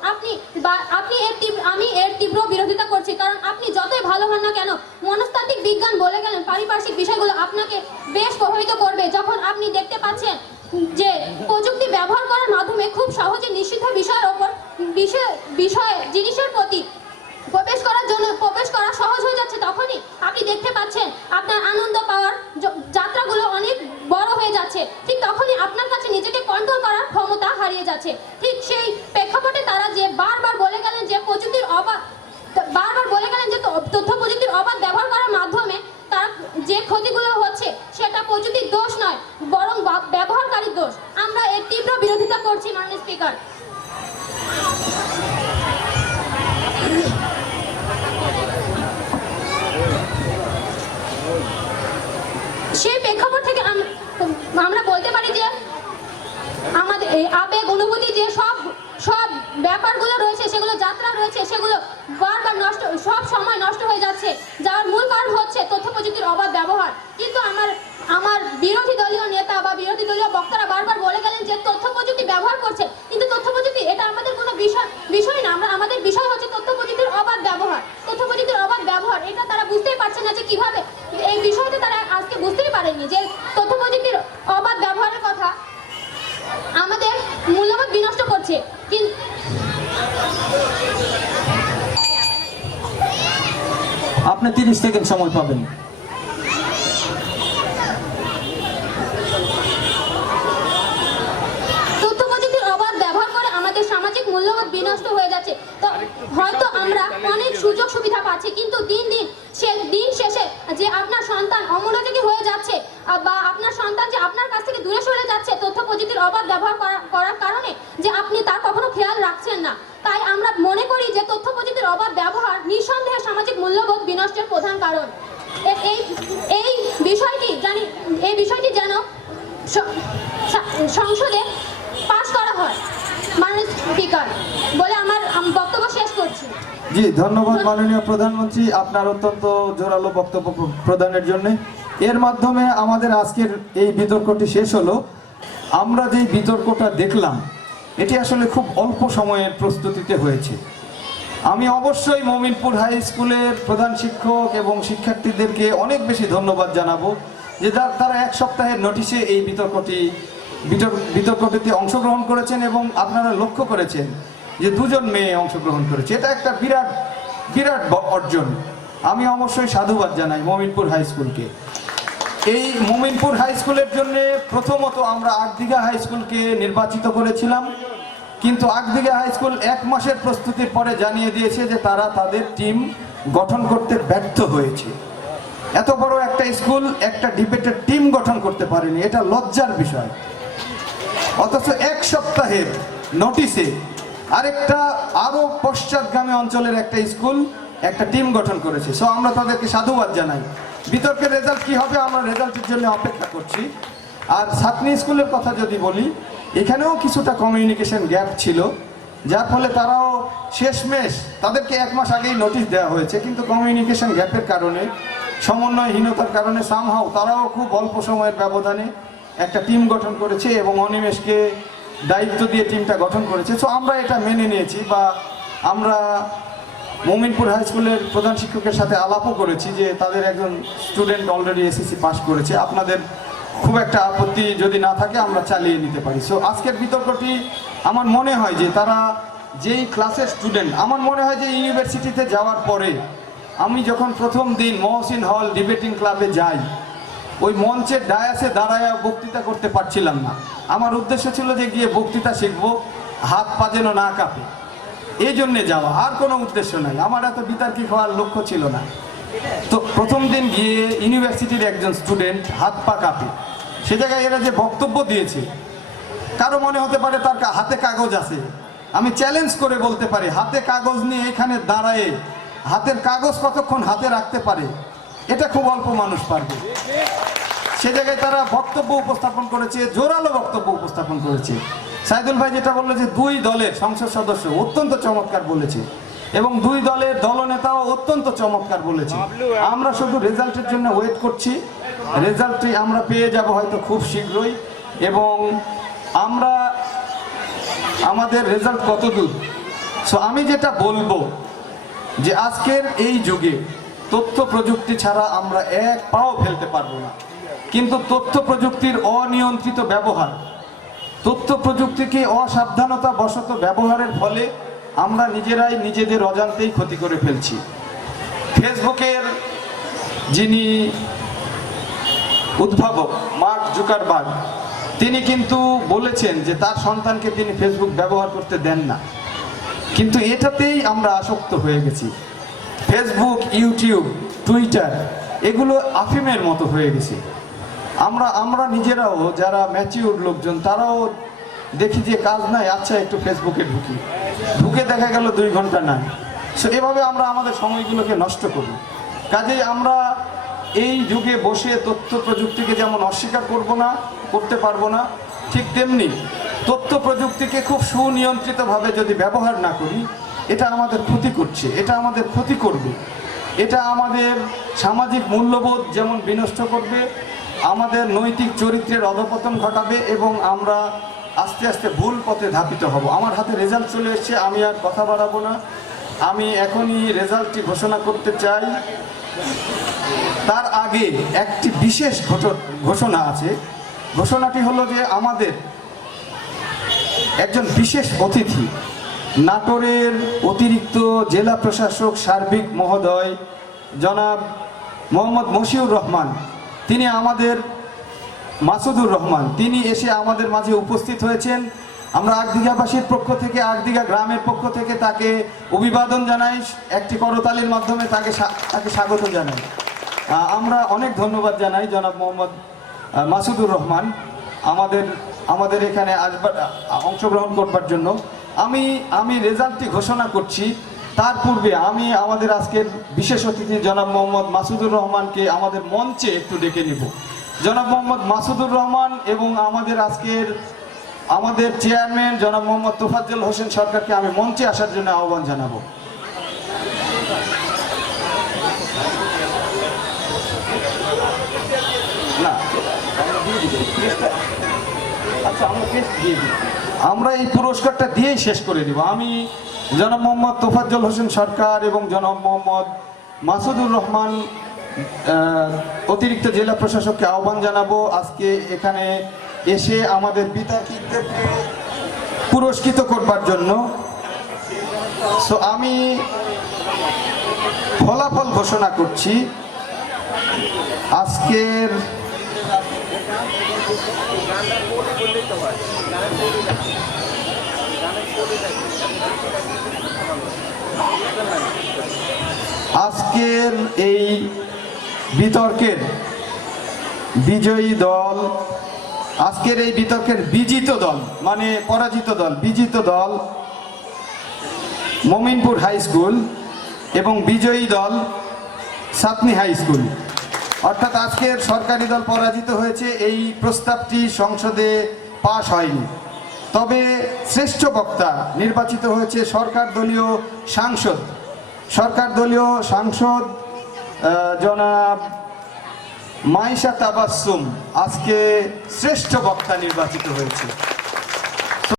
আমি এর তীব্র বিরোধিতা করছি, কারণ আপনি যতই ভালো হন না কেন, মনস্তাত্ত্বিক বিজ্ঞান বলে গেলেন পারিপার্শ্বিক বিষয়গুলো আপনাকে বেশ প্রভাবিত করবে। যখন আপনি দেখতে পাচ্ছেন যে প্রযুক্তি ব্যবহার করার মাধ্যমে খুব সহজে নিষিদ্ধ বিষয়ের ওপর জিনিসের প্রতি প্রবেশ করা সহজ হয়ে যাচ্ছে, তখনই আপনি দেখতে পাচ্ছেন আপনার আনন্দ পাওয়ার যাত্রাগুলো অনেক বড় হয়ে যাচ্ছে। ঠিক তখনই আপনার কাছে নিজেকে কন্ট্রোল করার ক্ষমতা হারিয়ে যাচ্ছে। ঠিক সেই প্রেক্ষাপটে তারা যে বারবার বলে গেলেন যে তথ্য প্রযুক্তির অবাধ ব্যবহার করার মাধ্যমে তার যে ক্ষতিগুলো হচ্ছে সেটা প্রযুক্তির দোষ নয়, বরং ব্যবহারকারীর দোষ। আমরা এর তীব্র বিরোধিতা করছি মাননীয় স্পিকার। সেই প্রেক্ষাপট থেকে আমরা বলতে পারি যে আমাদের এই আবেগ অনুভূতি যে সব ব্যাপারগুলো রয়েছে, সেগুলো যাত্রা রয়েছে, সেগুলো বারবার সব সময় নষ্ট হয়ে যাচ্ছে, যার মূল কারণ হচ্ছে তথ্য প্রযুক্তির অবাধ ব্যবহার। কিন্তু আমার বিরোধী দলীয় নেতা বা বিরোধী দলীয় বক্তারা বারবার বলে গেলেন যে তথ্য প্রযুক্তি ব্যবহার করছে, কিন্তু তথ্য প্রযুক্তি এটা আমাদের কোনো বিষয় না। আমাদের বিষয় হচ্ছে তথ্য প্রযুক্তির অবাধ ব্যবহার। তথ্য প্রযুক্তির অবাধ ব্যবহার এটা তারা বুঝতেই পারছে না যে কিভাবে, এই বিষয়টা তারা আজকে বুঝতেই পারেনি যে তথ্য প্রযুক্তির অবাধ ব্যবহারের কথা আমাদের মূল্যবোধ বিনষ্ট করছে। আপনি 30 সেকেন্ড সময় পাবেন। তথ্য প্রযুক্তির অবাধ ব্যবহার করে আমাদের সামাজিক মূল্যবোধ বিনষ্ট হয়ে যাচ্ছে। তো হয়তো আমরা অনেক সুযোগ সুবিধা পাচ্ছি, কিন্তু দিন শেষে যে আপনার সন্তান অমনোযোগী হয়ে যাচ্ছে বা আপনার সন্তান যে আপনার কাছ থেকে দূরে সরে যাচ্ছে তথ্য প্রযুক্তির অবাধ ব্যবহার করার কারণে, যে আপনি তার কখনো খেয়াল রাখছেন না। তাই আমরা মনে করি যে তথ্য প্রযুক্তির অবাধ ব্যবহার নিঃসন্দেহে সামাজিক মূল্যবোধ বিনষ্টের প্রধান কারণ। এই বিষয়টি যেন সংসদে পাস করা হয় মাননীয় স্পিকার বলে আমার বক্তব্য শেষ করছি। জি, ধন্যবাদ মাননীয় প্রধানমন্ত্রী আপনার অত্যন্ত জোরালো বক্তব্য প্রদানের জন্য। এর মাধ্যমে আমাদের আজকের এই বিতর্কটি শেষ হলো। আমরা যে বিতর্কটা দেখলাম এটি আসলে খুব অল্প সময়ের প্রস্তুতিতে হয়েছে। আমি অবশ্যই মমিনপুর হাই স্কুলের প্রধান শিক্ষক এবং শিক্ষার্থীদেরকে অনেক বেশি ধন্যবাদ জানাবো যে তারা এক সপ্তাহের নোটিশে এই বিতর্কটিতে অংশগ্রহণ করেছেন এবং আপনারা লক্ষ্য করেছেন যে 2জন মেয়ে অংশগ্রহণ করেছে। এটা একটা বিরাট অর্জন। আমি অবশ্যই সাধুবাদ জানাই মমিনপুর হাই স্কুলকে। এই মমিনপুর হাই স্কুলের জন্য প্রথমত আমরা আগদিঘা হাই স্কুলকে নির্বাচিত করেছিলাম, কিন্তু আগদিঘা হাই স্কুল 1 মাসের প্রস্তুতির পরে জানিয়ে দিয়েছে যে তারা তাদের টিম গঠন করতে ব্যর্থ হয়েছে। এত বড় একটা স্কুল একটা ডিবেটের টিম গঠন করতে পারেনি, এটা লজ্জার বিষয়। অথচ 1 সপ্তাহের নোটিশে আরেকটা আরো পশ্চাৎগামী অঞ্চলের একটা স্কুল একটা টিম গঠন করেছে। সো আমরা তাদেরকে সাধুবাদ জানাই। বিতর্কের রেজাল্ট কি হবে আমরা রেজাল্টের জন্য অপেক্ষা করছি। আর ছাত্রী স্কুলের কথা যদি বলি, এখানেও কিছুটা কমিউনিকেশন গ্যাপ ছিল, যার ফলে তারাও শেষমেশ তাদেরকে 1 মাস আগেই নোটিশ দেওয়া হয়েছে, কিন্তু কমিউনিকেশন গ্যাপের কারণে সমন্বয়হীনতার কারণে সামহাও তারাও খুব অল্প সময়ের ব্যবধানে একটা টিম গঠন করেছে এবং অনিমেষকে দায়িত্ব দিয়ে টিমটা গঠন করেছে। সো আমরা এটা মেনে নিয়েছি বা আমরা মমিনপুর হাই স্কুলের প্রধান শিক্ষকের সাথে আলাপও করেছি যে তাদের একজন স্টুডেন্ট অলরেডি এসএসসি পাস করেছে, আপনাদের খুব একটা আপত্তি যদি না থাকে আমরা চালিয়ে নিতে পারি। সো আজকের বিতর্কটি আমার মনে হয় যে তারা যেই ক্লাসের স্টুডেন্ট, আমার মনে হয় যে ইউনিভার্সিটিতে যাওয়ার পরে আমি যখন প্রথম দিন মহসিন হল ডিবেটিং ক্লাবে যাই, ওই মঞ্চের ডায়াসে দাঁড়ায় বক্তৃতা করতে পারছিলাম না। আমার উদ্দেশ্য ছিল যে গিয়ে বক্তৃতা শিখবো, হাত পা যেন না কাঁপে, এই জন্যে যাওয়া, আর কোনো উদ্দেশ্য নাই। আমার এত বিতর্কিক হওয়ার লক্ষ্য ছিল না। তো প্রথম দিন গিয়ে ইউনিভার্সিটির একজন স্টুডেন্ট হাত পা কাঁপে, সে জায়গায় এরা যে বক্তব্য দিয়েছে, কারো মনে হতে পারে তার হাতে কাগজ আছে। আমি চ্যালেঞ্জ করে বলতে পারি হাতে কাগজ নিয়ে এখানে দাঁড়ায় হাতের কাগজ কতক্ষণ হাতে রাখতে পারে এটা খুব অল্প মানুষ পারবে। সে জায়গায় তারা বক্তব্য উপস্থাপন করেছে, জোরালো বক্তব্য উপস্থাপন করেছে। সাইদুল ভাই যেটা বললো যে 2 দলের সংসদ সদস্য অত্যন্ত চমৎকার বলেছে এবং 2 দলের দলনেতাও অত্যন্ত চমৎকার বলেছে। আমরা শুধু রেজাল্টের জন্য ওয়েট করছি, রেজাল্টটি আমরা পেয়ে যাব হয়তো খুব শীঘ্রই। এবং আমরা আমাদের রেজাল্ট কত দূর, সো আমি যেটা বলবো যে আজকের এই যুগে তথ্য প্রযুক্তি ছাড়া আমরা এক পাও ফেলতে পারবো না, কিন্তু তথ্য প্রযুক্তির অনিয়ন্ত্রিত ব্যবহার, তথ্য প্রযুক্তিকে অসাবধানতা বশত ব্যবহারের ফলে আমরা নিজেরাই নিজেদের অজান্তেই ক্ষতি করে ফেলছি। ফেসবুকের যিনি উদ্ভাবক মার্ক জুকারবার্গ, তিনি কিন্তু বলেছেন যে তার সন্তানকে তিনি ফেসবুক ব্যবহার করতে দেন না, কিন্তু এটাতেই আমরা আসক্ত হয়ে গেছি। ফেসবুক, ইউটিউব, টুইটার এগুলো আফিমের মতো হয়ে গেছে। আমরা নিজেরাও যারা ম্যাচিউর লোকজন তারাও দেখি যে কাজ নাই, আচ্ছা একটু ফেসবুকে ঢুকে দেখা গেল 2 ঘন্টা নাই। সো এভাবে আমরা আমাদের সময়গুলোকে নষ্ট করি। কাজেই আমরা এই যুগে বসে তথ্য প্রযুক্তিকে যেমন অস্বীকার করতে পারবো না, ঠিক তেমনি তথ্য প্রযুক্তিকে খুব সুনিয়ন্ত্রিতভাবে যদি ব্যবহার না করি, এটা আমাদের ক্ষতি করছে, এটা আমাদের ক্ষতি করবে, এটা আমাদের সামাজিক মূল্যবোধ যেমন বিনষ্ট করবে, আমাদের নৈতিক চরিত্রের অধপতন ঘটাবে এবং আমরা আস্তে আস্তে ভুল পথে ধাপিত হব। আমার হাতে রেজাল্ট চলে এসেছে, আমি আর কথা বাড়াবো না, আমি এখনই রেজাল্টটি ঘোষণা করতে চাই। তার আগে একটি বিশেষ ঘোষণা আছে। ঘোষণাটি হলো যে আমাদের একজন বিশেষ অতিথি নাটোরের অতিরিক্ত জেলা প্রশাসক সার্বিক মহোদয় জনাব মোহাম্মদ মশিউর রহমান, তিনি আমাদের মাসুদুর রহমান, তিনি এসে আমাদের মাঝে উপস্থিত হয়েছেন। আমরা আগদিঘাবাসীর পক্ষ থেকে, আগদিঘা গ্রামের পক্ষ থেকে তাকে অভিবাদন জানাই, একটি করতালির মাধ্যমে তাকে স্বাগত জানাই। আমরা অনেক ধন্যবাদ জানাই জনাব মোহাম্মদ মাসুদুর রহমান আমাদের এখানে অংশগ্রহণ করবার জন্য। আমি রেজাল্টটি ঘোষণা করছি, তার পূর্বে আমি আমাদের আজকের বিশেষ অতিথি জনাব মোহাম্মদ মাসুদুর রহমানকে আমাদের মঞ্চে একটু ডেকে নিব। জনাব মোহাম্মদ মাসুদুর রহমান এবং আমাদের চেয়ারম্যান জনাব মোহাম্মদ তোফাজ্জল হোসেন সরকারকে আমি মঞ্চে আসার জন্য আহ্বান জানাবো। আমরা এই পুরস্কারটা দিয়েই শেষ করে দিব। আমি জনাব মোহাম্মদ তোফাজ্জল হোসেন সরকার এবং জনাব মোহাম্মদ মাসুদুর রহমান অতিরিক্ত জেলা প্রশাসককে আহ্বান জানাবো আজকে এখানে এসে আমাদের বিতার্কিকদেরকে পুরস্কৃত করবার জন্য। সো আমি ফলাফল ঘোষণা করছি। আজকের এই বিতর্কের বিজয়ী দল, আজকের এই বিতর্কের বিজিত দল মানে পরাজিত দল, বিজিত দল মমিনপুর হাই স্কুল এবং বিজয়ী দল সাতনি হাই স্কুল। অর্থাৎ আজকের সরকারি দল পরাজিত হয়েছে, এই প্রস্তাবটি সংসদে পাশ হয়নি। তবে শ্রেষ্ঠ বক্তা নির্বাচিত হয়েছে সরকার দলীয় সাংসদ জনাব মাইশা তাবাসসুম আজকে শ্রেষ্ঠ বক্তা নির্বাচিত হয়েছে।